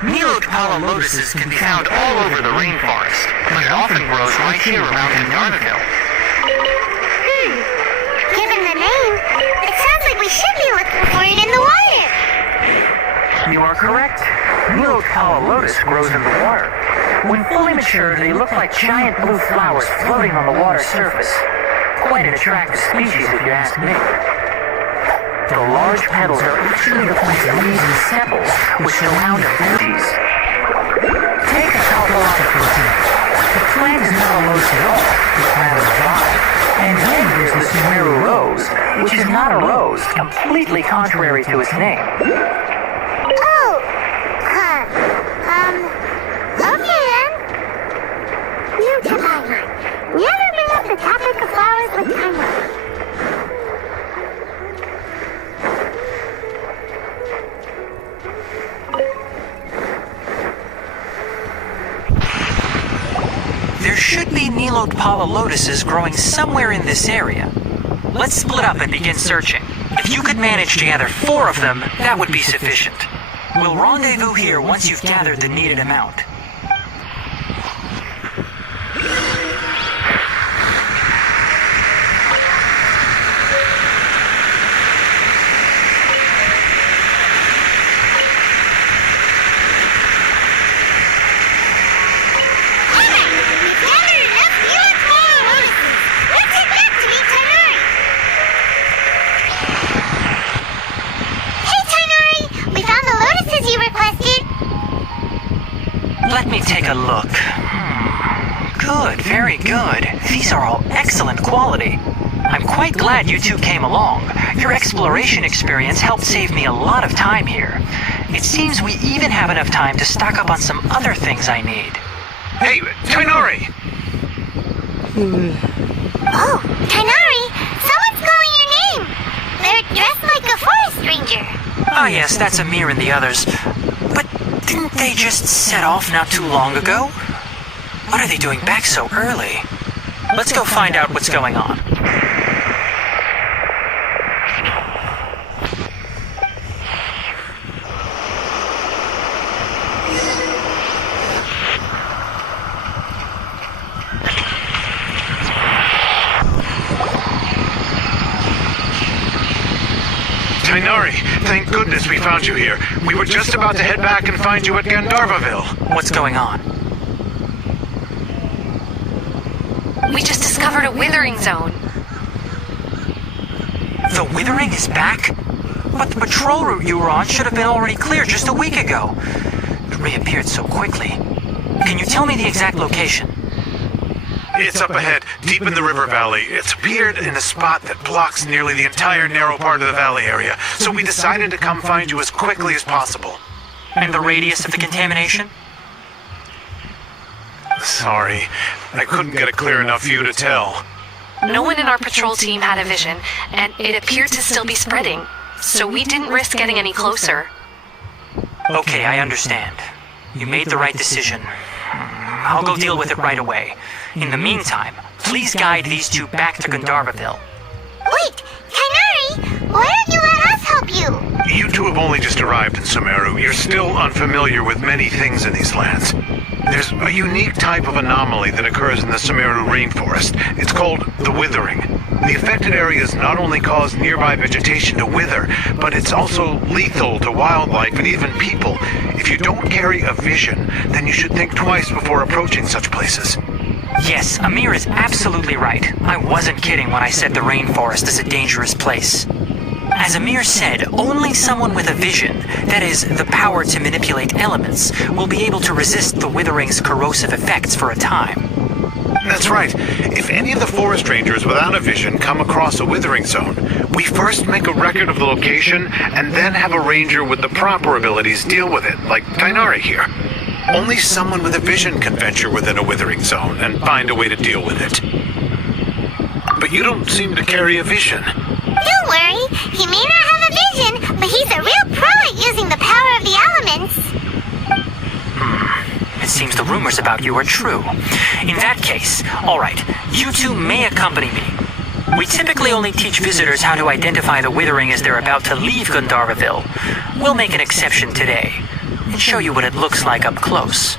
Nilotpala lotuses can be found all over the rainforest, but it often grows right here around Gandharvaville. Given the name, it sounds like we should be looking for it in the water. You are correct. Nilotpala lotus grows in the water. When fully matured, they look like giant blue flowers floating on the water surface. Quite an attractive species if you ask me. The large petals are actually the points of leaves and sepals, which surround the beauties. Take a couple off for example. The plant is not a rose at all, it's rather a vine. And then there's the Sumeru rose, which is not a rose, completely contrary to its name. Oh, okay then. You, Tainari, never bring up the topic of flowers with Tainari. There should be Nilotpala lotuses growing somewhere in this area. Let's split up and begin searching. If you could manage to gather 4 of them, that would be sufficient. We'll rendezvous here once you've gathered the needed amount. Let me take a look. Good, very good. These are all excellent quality. I'm quite glad you two came along. Your exploration experience helped save me a lot of time here. It seems we even have enough time to stock up on some other things I need. Hey, Tainari! Oh, Tainari, someone's calling your name. They're dressed like a forest ranger. Ah yes, that's Amir and the others. But didn't they just set off not too long ago? What are they doing back so early? Let's go find out what's going on. Tainari, thank goodness we found you here. We were just about to head back and find you at Gandharvaville. What's going on? We just discovered a withering zone. The withering is back? But the patrol route you were on should have been already clear just a week ago. It reappeared so quickly. Can you tell me the exact location? It's up ahead, deep in the river valley. It's appeared in a spot that blocks nearly the entire narrow part of the valley area, so we decided to come find you as quickly as possible. And the radius of the contamination? Sorry, I couldn't get it clear enough for you to tell. No one in our patrol team had a vision, and it appeared to still be spreading, so we didn't risk getting any closer. Okay, I understand. You made the right decision. I'll go deal with it right away. In the meantime, please guide these two back to Gandharvaville. Wait, Kainari, why don't you let us help you? You two have only just arrived in Sumeru. You're still unfamiliar with many things in these lands. There's a unique type of anomaly that occurs in the Sumeru rainforest. It's called the withering. The affected areas not only cause nearby vegetation to wither, but it's also lethal to wildlife and even people. If you don't carry a vision, then you should think twice before approaching such places. Yes, Amir is absolutely right. I wasn't kidding when I said the rainforest is a dangerous place. As Amir said, only someone with a vision, that is, the power to manipulate elements, will be able to resist the withering's corrosive effects for a time. That's right. If any of the forest rangers without a vision come across a withering zone, we first make a record of the location and then have a ranger with the proper abilities deal with it, like Kainari here. Only someone with a vision can venture within a withering zone and find a way to deal with it. But you don't seem to carry a vision. Don't worry, he may not have a vision, but he's a real pro at using the power of the elements. It seems the rumors about you are true. In that case, alright, you two may accompany me. We typically only teach visitors how to identify the withering as they're about to leave Gandharvaville. We'll make an exception today, and show you what it looks like up close.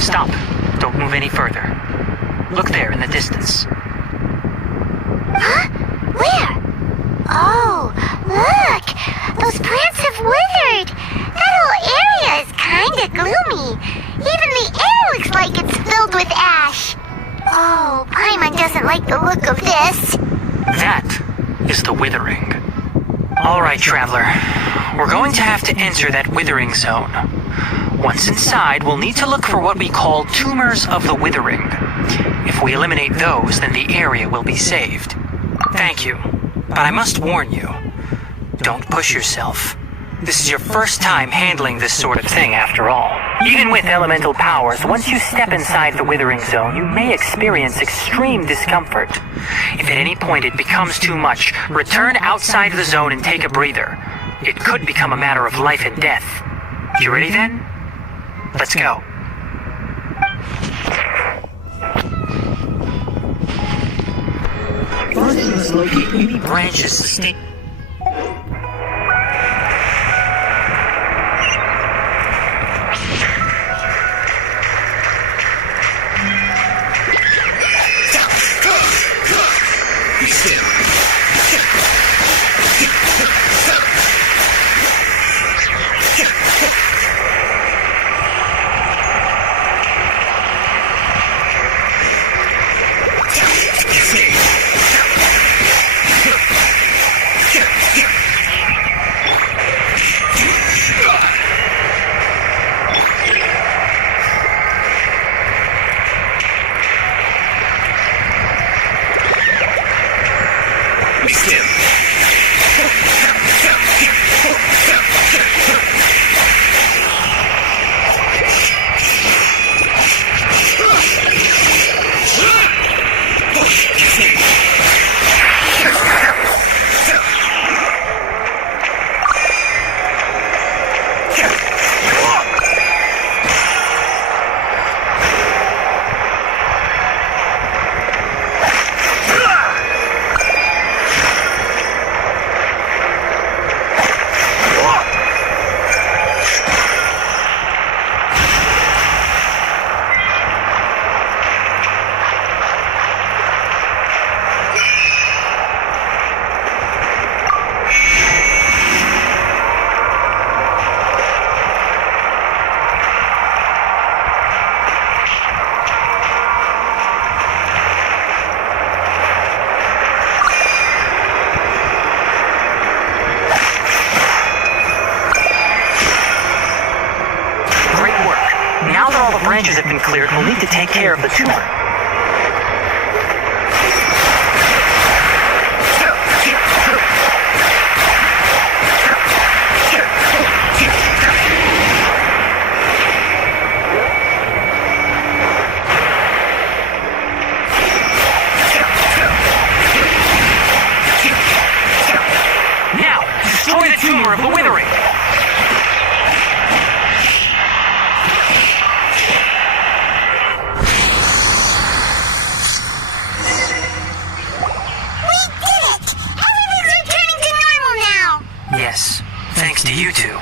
Stop. Don't move any further. Look there in the distance. Huh? Where? Oh, look! Those plants have withered! That whole area is kinda gloomy. Even the air looks like it's filled with ash. Oh, Paimon doesn't like the look of this. That is the withering. Alright, traveler. We're going to have to enter that withering zone. Once inside, we'll need to look for what we call tumors of the withering. If we eliminate those, then the area will be saved. Thank you, but I must warn you, don't push yourself. This is your first time handling this sort of thing, after all. Even with elemental powers, once you step inside the withering zone, you may experience extreme discomfort. If at any point it becomes too much, return outside the zone and take a breather. It could become a matter of life and death. You ready then? Let's go. First, you must locate any branches sustain. Be still. Be still. branches have been cleared, we'll need to take care of the tumor. Now, destroy the tumor of the withering! Yes, thanks to you two.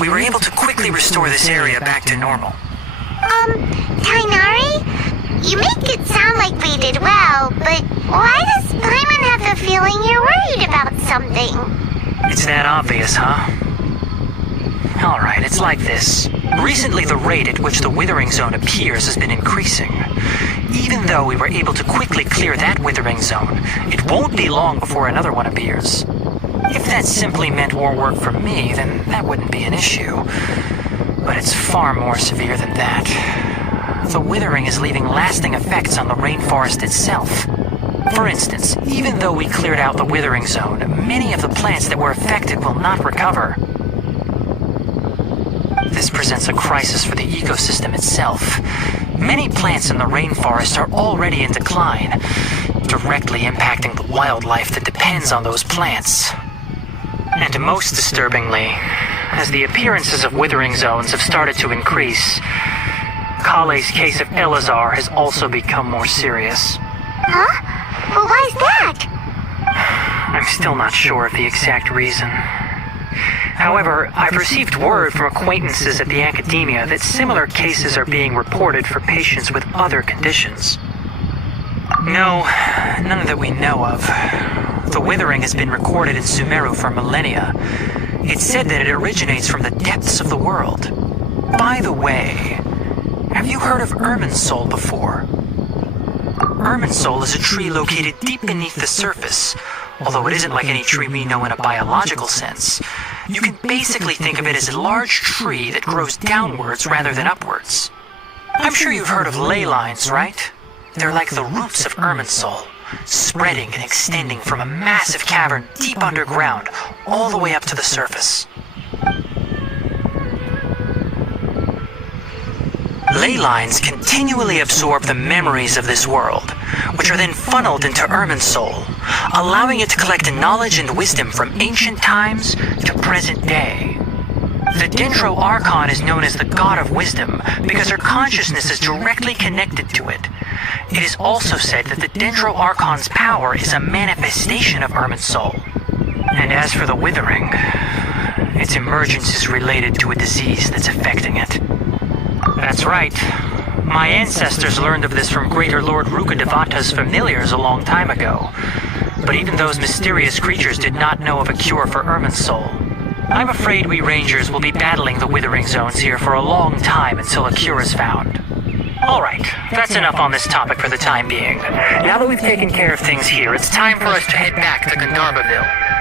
We were able to quickly restore this area back to normal. Tainari? You make it sound like we did well, but why does Paimon have the feeling you're worried about something? It's that obvious, huh? Alright, it's like this. Recently the rate at which the withering zone appears has been increasing. Even though we were able to quickly clear that withering zone, it won't be long before another one appears. If that simply meant more work for me, then that wouldn't be an issue. But it's far more severe than that. The withering is leaving lasting effects on the rainforest itself. For instance, even though we cleared out the withering zone, many of the plants that were affected will not recover. This presents a crisis for the ecosystem itself. Many plants in the rainforest are already in decline, directly impacting the wildlife that depends on those plants. And most disturbingly, as the appearances of withering zones have started to increase, Kale's case of Elazar has also become more serious. Huh? Well, why's that? I'm still not sure of the exact reason. However, I've received word from acquaintances at the academia that similar cases are being reported for patients with other conditions. No, none that we know of. The withering has been recorded in Sumeru for millennia. It's said that it originates from the depths of the world. By the way, have you heard of Irminsul before? Irminsul is a tree located deep beneath the surface. Although it isn't like any tree we know in a biological sense. You can basically think of it as a large tree that grows downwards rather than upwards. I'm sure you've heard of ley lines, right? They're like the roots of Irminsul, spreading and extending from a massive cavern deep underground all the way up to the surface. Ley lines continually absorb the memories of this world, which are then funneled into Irminsul, allowing it to collect knowledge and wisdom from ancient times to present day. The Dendro Archon is known as the God of Wisdom because her consciousness is directly connected to it. It is also said that the Dendro Archon's power is a manifestation of Irminsul. And as for the Withering, its emergence is related to a disease that's affecting it. That's right. My ancestors learned of this from Greater Lord Rukadevata's familiars a long time ago. But even those mysterious creatures did not know of a cure for Irminsul. I'm afraid we rangers will be battling the withering zones here for a long time until a cure is found. Alright, that's enough on this topic for the time being. Now that we've taken care of things here, it's time for us to head back to Gandharvaville.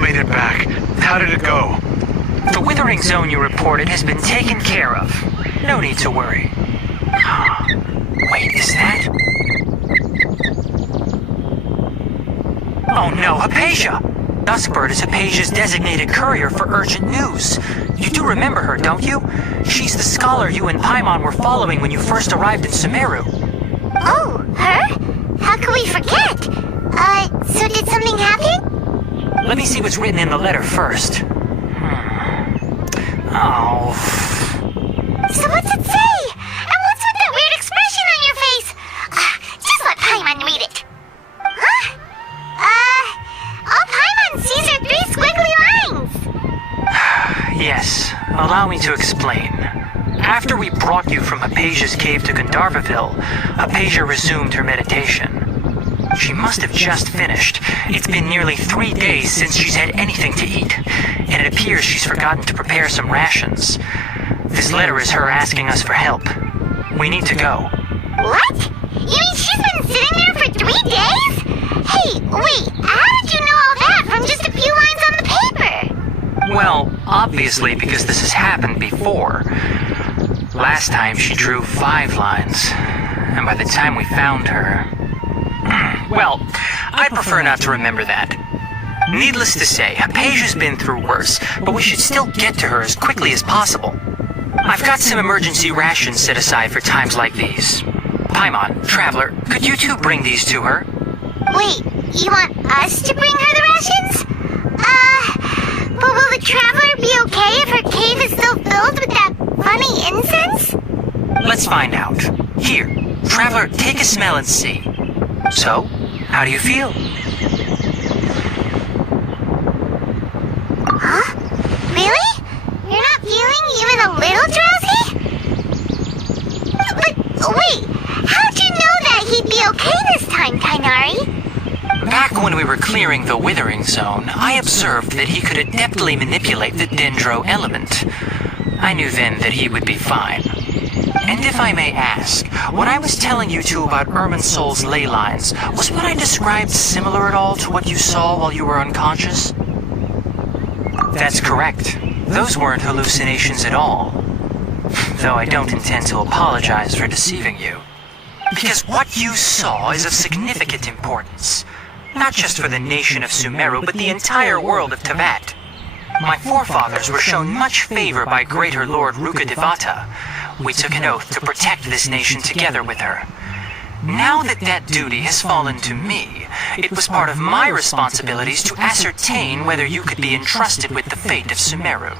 made it back. How did it go? The withering zone you reported has been taken care of. No need to worry. Wait, is that? Oh no, Hypatia! Duskbird is Hypatia's designated courier for urgent news. You do remember her, don't you? She's the scholar you and Paimon were following when you first arrived in Sumeru. Oh, her? How could we forget? So did something happen? Let me see what's written in the letter first. Oh. So what's it say? And what's with that weird expression on your face? Just let Paimon read it. Huh? All Paimon sees are 3 squiggly lines. Yes, allow me to explain. After we brought you from Hypatia's cave to Gandharvaville, Hypatia resumed her meditation. She must have just finished. It's been nearly 3 days since she's had anything to eat, and it appears she's forgotten to prepare some rations. This letter is her asking us for help. We need to go. What? You mean she's been sitting there for 3 days? Hey, wait, how did you know all that from just a few lines on the paper? Well, obviously because this has happened before. Last time she drew 5 lines, and by the time we found her... Well, I'd prefer not to remember that. Needless to say, Hypatia's been through worse, but we should still get to her as quickly as possible. I've got some emergency rations set aside for times like these. Paimon, Traveler, could you two bring these to her? Wait, you want us to bring her the rations? But will the Traveler be okay if her cave is still filled with that funny incense? Let's find out. Here, Traveler, take a smell and see. So, how do you feel? Huh? Really? You're not feeling even a little drowsy? But wait, how'd you know that he'd be okay this time, Kainari? Back when we were clearing the withering zone, I observed that he could adeptly manipulate the dendro element. I knew then that he would be fine. And if I may ask, what I was telling you two about Irminsol's ley lines, was what I described similar at all to what you saw while you were unconscious? That's correct. Those weren't hallucinations at all. Though I don't intend to apologize for deceiving you. Because what you saw is of significant importance. Not just for the nation of Sumeru, but the entire world of Teyvat. My forefathers were shown much favor by Greater Lord Rukkhadevata. We took an oath to protect this nation together with her. Now that that duty has fallen to me, it was part of my responsibilities to ascertain whether you could be entrusted with the fate of Sumeru.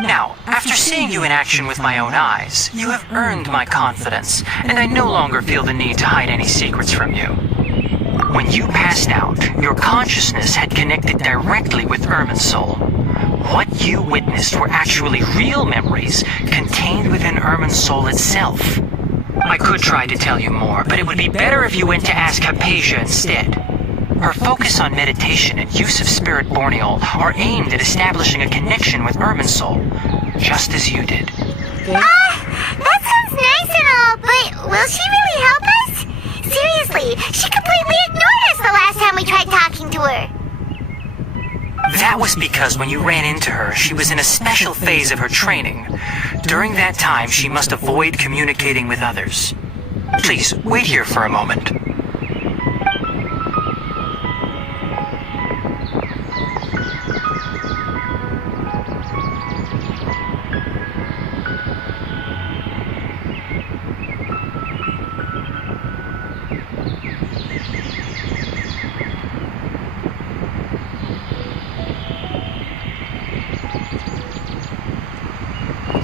Now, after seeing you in action with my own eyes, you have earned my confidence, and I no longer feel the need to hide any secrets from you. When you passed out, your consciousness had connected directly with Irminsol. What you witnessed were actually real memories contained within Irminsol itself. I could try to tell you more, but it would be better if you went to ask Hypatia instead. Her focus on meditation and use of Spirit Borneol are aimed at establishing a connection with Irminsol, just as you did. That sounds nice and all, but will she really help us? Seriously, she completely ignored us the last time we tried talking to her. That was because when you ran into her, she was in a special phase of her training. During that time, she must avoid communicating with others. Please, wait here for a moment.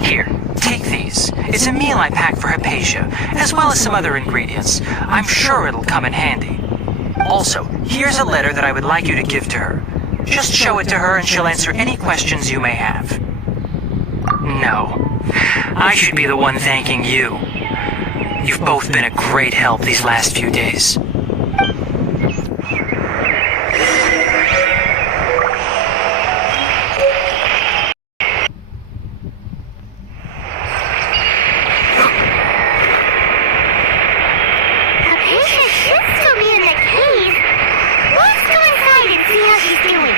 Here, take these. It's a meal I packed for Hypatia, as well as some other ingredients. I'm sure it'll come in handy. Also, here's a letter that I would like you to give to her. Just show it to her and she'll answer any questions you may have. No, I should be the one thanking you. You've both been a great help these last few days. Hypatia should still be in the cave. Let's go inside and see how she's doing.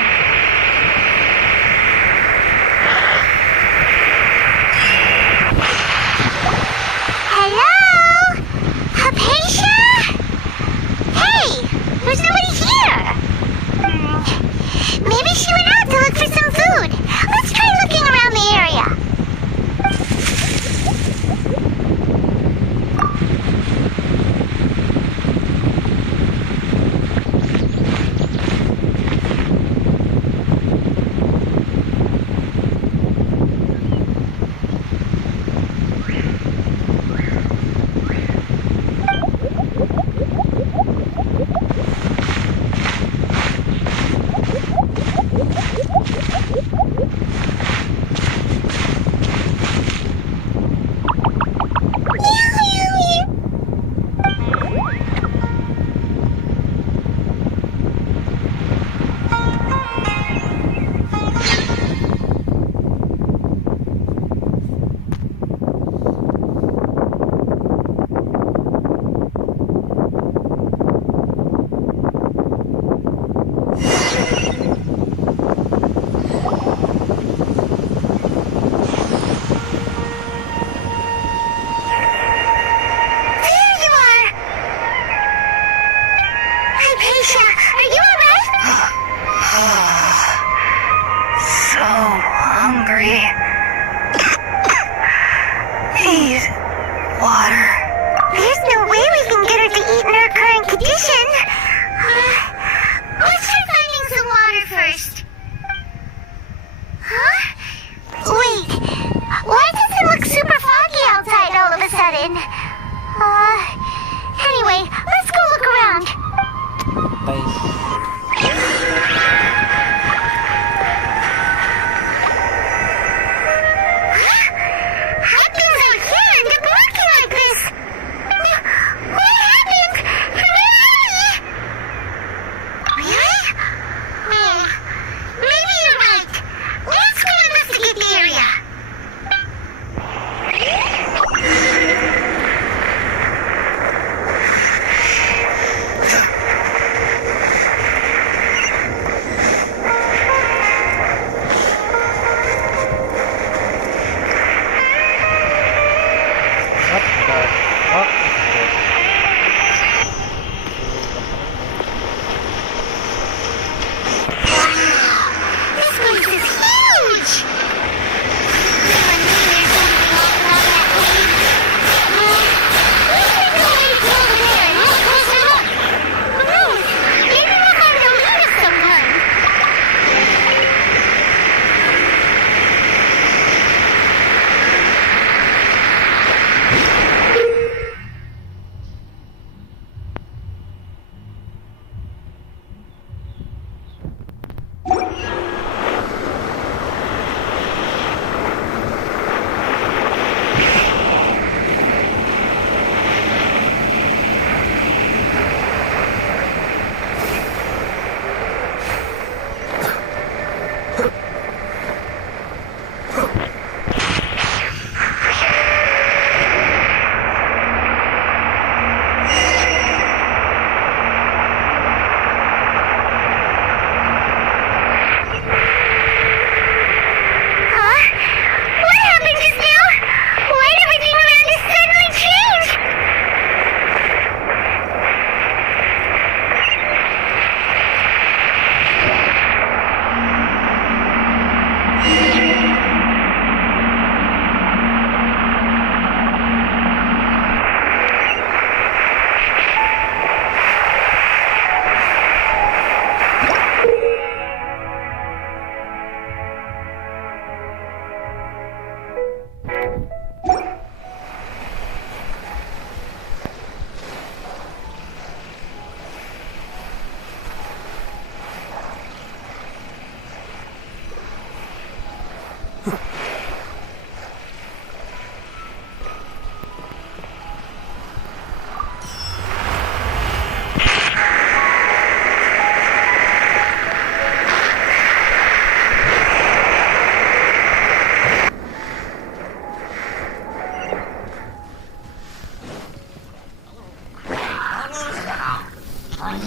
Everybody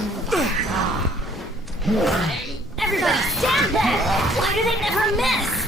stand there! Why do they never miss?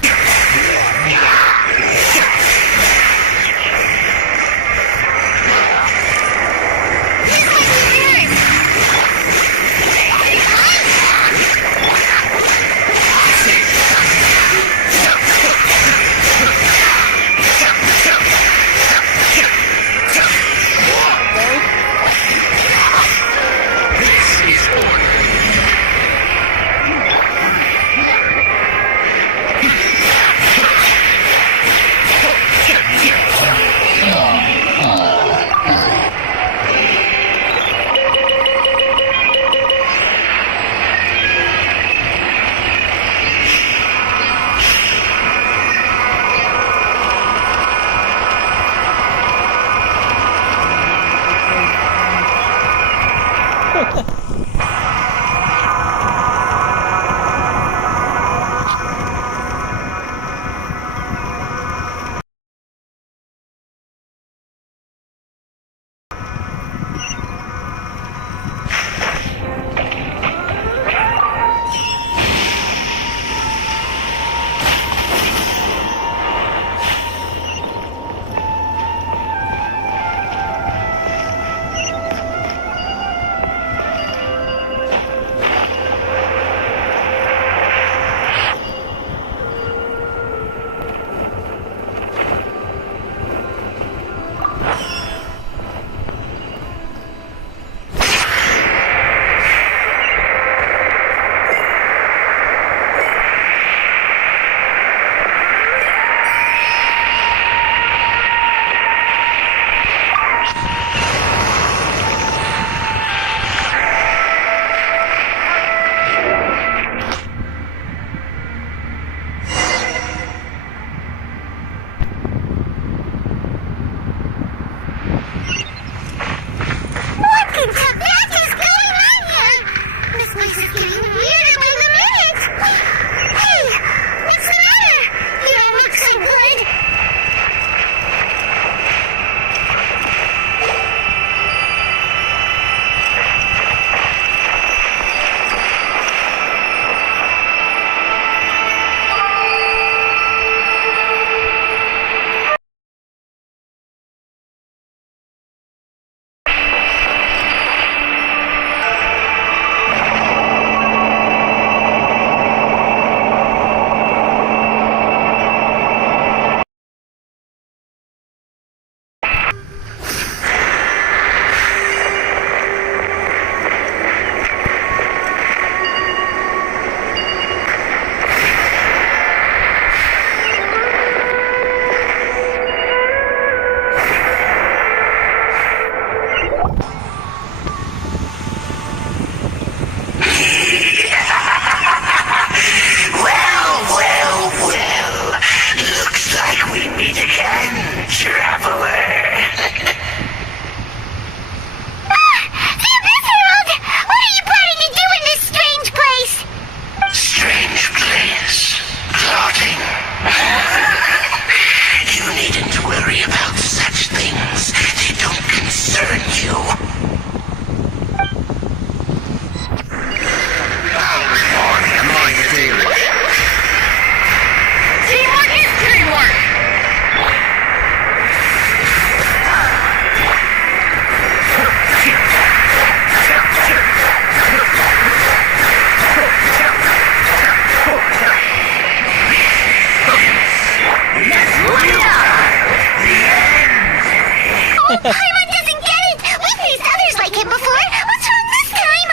Paimon doesn't get it! We've faced others like him before! What's wrong this time?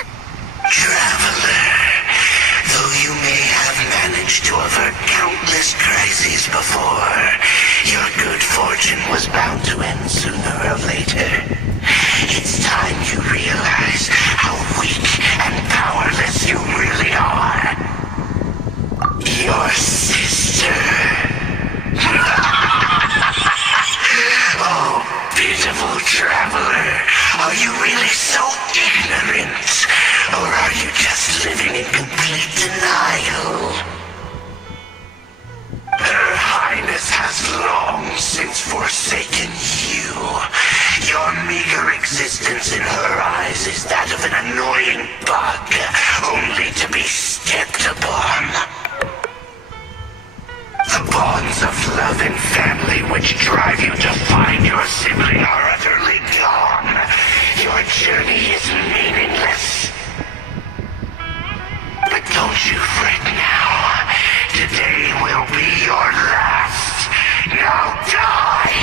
Traveler, though you may have managed to avert countless crises before, your good fortune was bound to end sooner or later. It's time you realize how weak and powerless you really are. Your sister. Oh, pitiful traveler. Are you really so ignorant? Or are you just living in complete denial? Her Highness has long since forsaken you. Your meager existence in her eyes is that of an annoying bug, only to be stepped upon. The bonds of love and family which drive you to find your sibling are utterly gone. Your journey is meaningless. But don't you fret now. Today will be your last. Now die!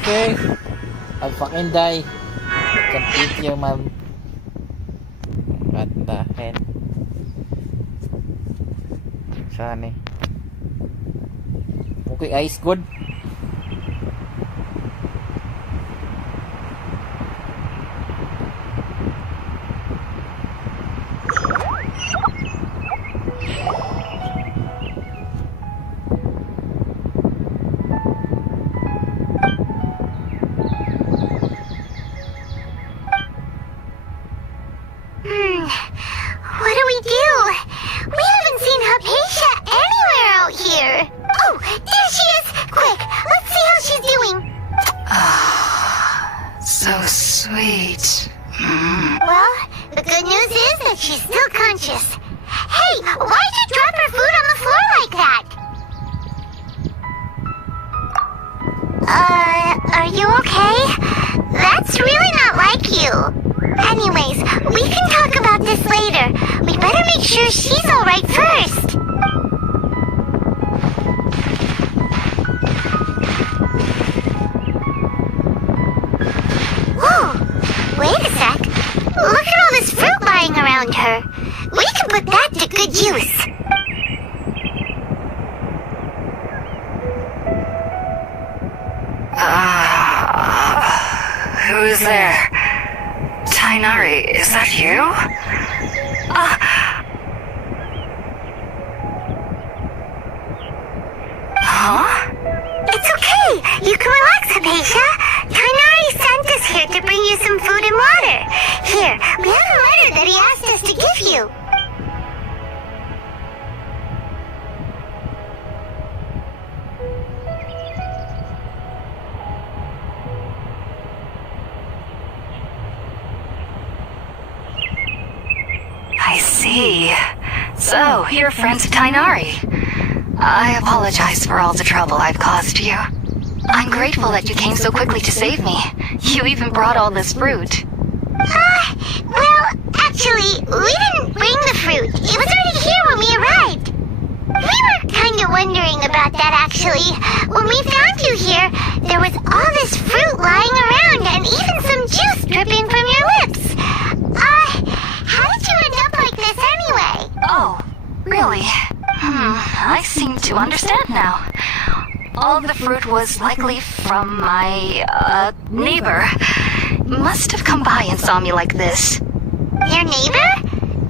Okay. I'll fucking die. I can eat you, mom. What the hell? Saan eh? Okay, ice good. What do we do? We haven't seen Hypatia anywhere out here. Oh, there she is! Quick, let's see how she's doing. So sweet. Well, the good news is that she's still conscious. Hey, why'd you drop her food on the floor like that? Are you okay? That's really not like you. Anyways, we can talk about this later. We better make sure she's alright first. Whoa! Wait a sec. Look at all this fruit lying around her. We can put that to good use. Who's there? Tainari, is that you? Huh? It's okay. You can relax, Hypatia. Tainari sent us here to bring you some food and water. Here, we have a letter that he asked us to give you. I see. So, you're friends of Tainari. I apologize for all the trouble I've caused you. I'm grateful that you came so quickly to save me. You even brought all this fruit. Well, actually, we didn't bring the fruit. It was already here when we arrived. We were kind of wondering about that, actually. When we found you here, there was all this fruit lying around and even some juice dripping from your lips. How did you end up like this anyway? Oh, really? I seem to understand now. All of the fruit was likely from my, neighbor. Must have come by and saw me like this. Your neighbor?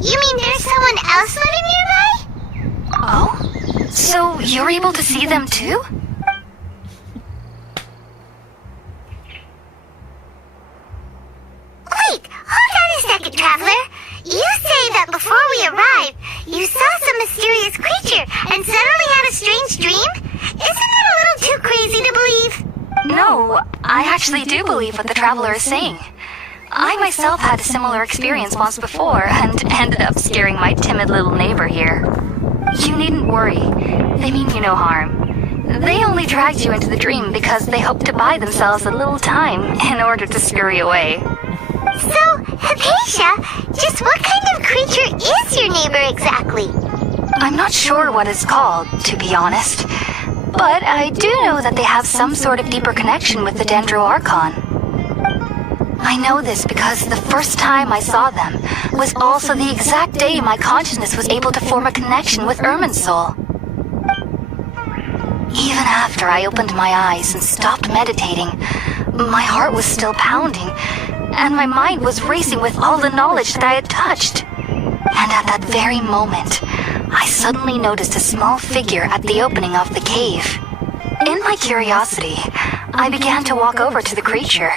You mean there's someone else living nearby? Oh? So you're able to see them too? Wait, hold on a second, Traveler. You say that before we arrived, you saw some mysterious creature and suddenly had a strange dream? Isn't that a little too crazy to believe? No, I actually do believe what the traveler is saying. I myself had a similar experience once before and ended up scaring my timid little neighbor here. You needn't worry. They mean you no harm. They only dragged you into the dream because they hoped to buy themselves a little time in order to scurry away. So, Hypatia, just what kind of creature is your neighbor exactly? I'm not sure what it's called, to be honest. But I do know that they have some sort of deeper connection with the Dendro Archon. I know this because the first time I saw them was also the exact day my consciousness was able to form a connection with Ermin's soul. Even after I opened my eyes and stopped meditating, my heart was still pounding, and my mind was racing with all the knowledge that I had touched. And at that very moment, I suddenly noticed a small figure at the opening of the cave. In my curiosity, I began to walk over to the creature.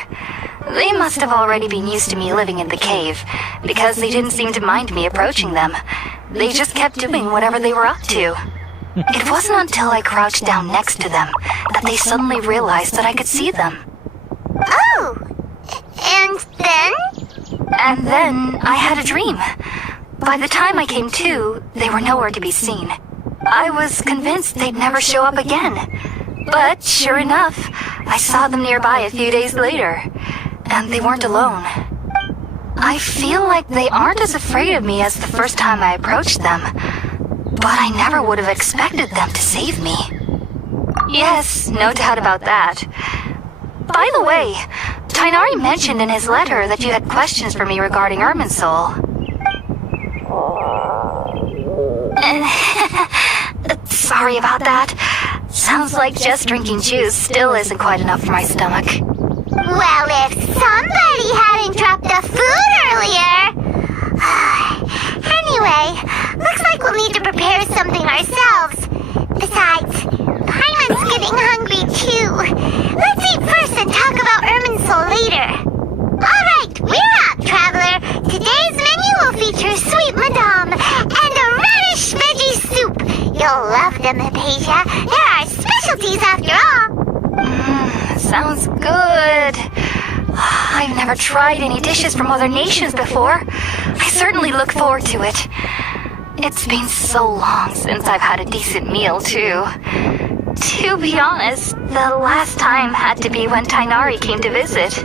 They must have already been used to me living in the cave, because they didn't seem to mind me approaching them. They just kept doing whatever they were up to. It wasn't until I crouched down next to them that they suddenly realized that I could see them. Oh! And then? And then I had a dream. By the time I came to, they were nowhere to be seen. I was convinced they'd never show up again. But sure enough, I saw them nearby a few days later. And they weren't alone. I feel like they aren't as afraid of me as the first time I approached them. But I never would have expected them to save me. Yes, no doubt about that. By the way, Tainari mentioned in his letter that you had questions for me regarding Irminsul. Sorry about that. Sounds like just drinking juice still isn't quite enough for my stomach. Well, if somebody hadn't dropped the food earlier... Anyway, looks like we'll need to prepare something ourselves. Besides, Paimon's getting hungry too. Let's eat first and talk about Irminsul later. Alright, we're up, traveler. Today's menu will feature sweet madame and a radish veggie soup. You'll love them, Hypatia. They're our specialties after all. Sounds good. I've never tried any dishes from other nations before. I certainly look forward to it. It's been so long since I've had a decent meal, too. To be honest, the last time had to be when Tainari came to visit.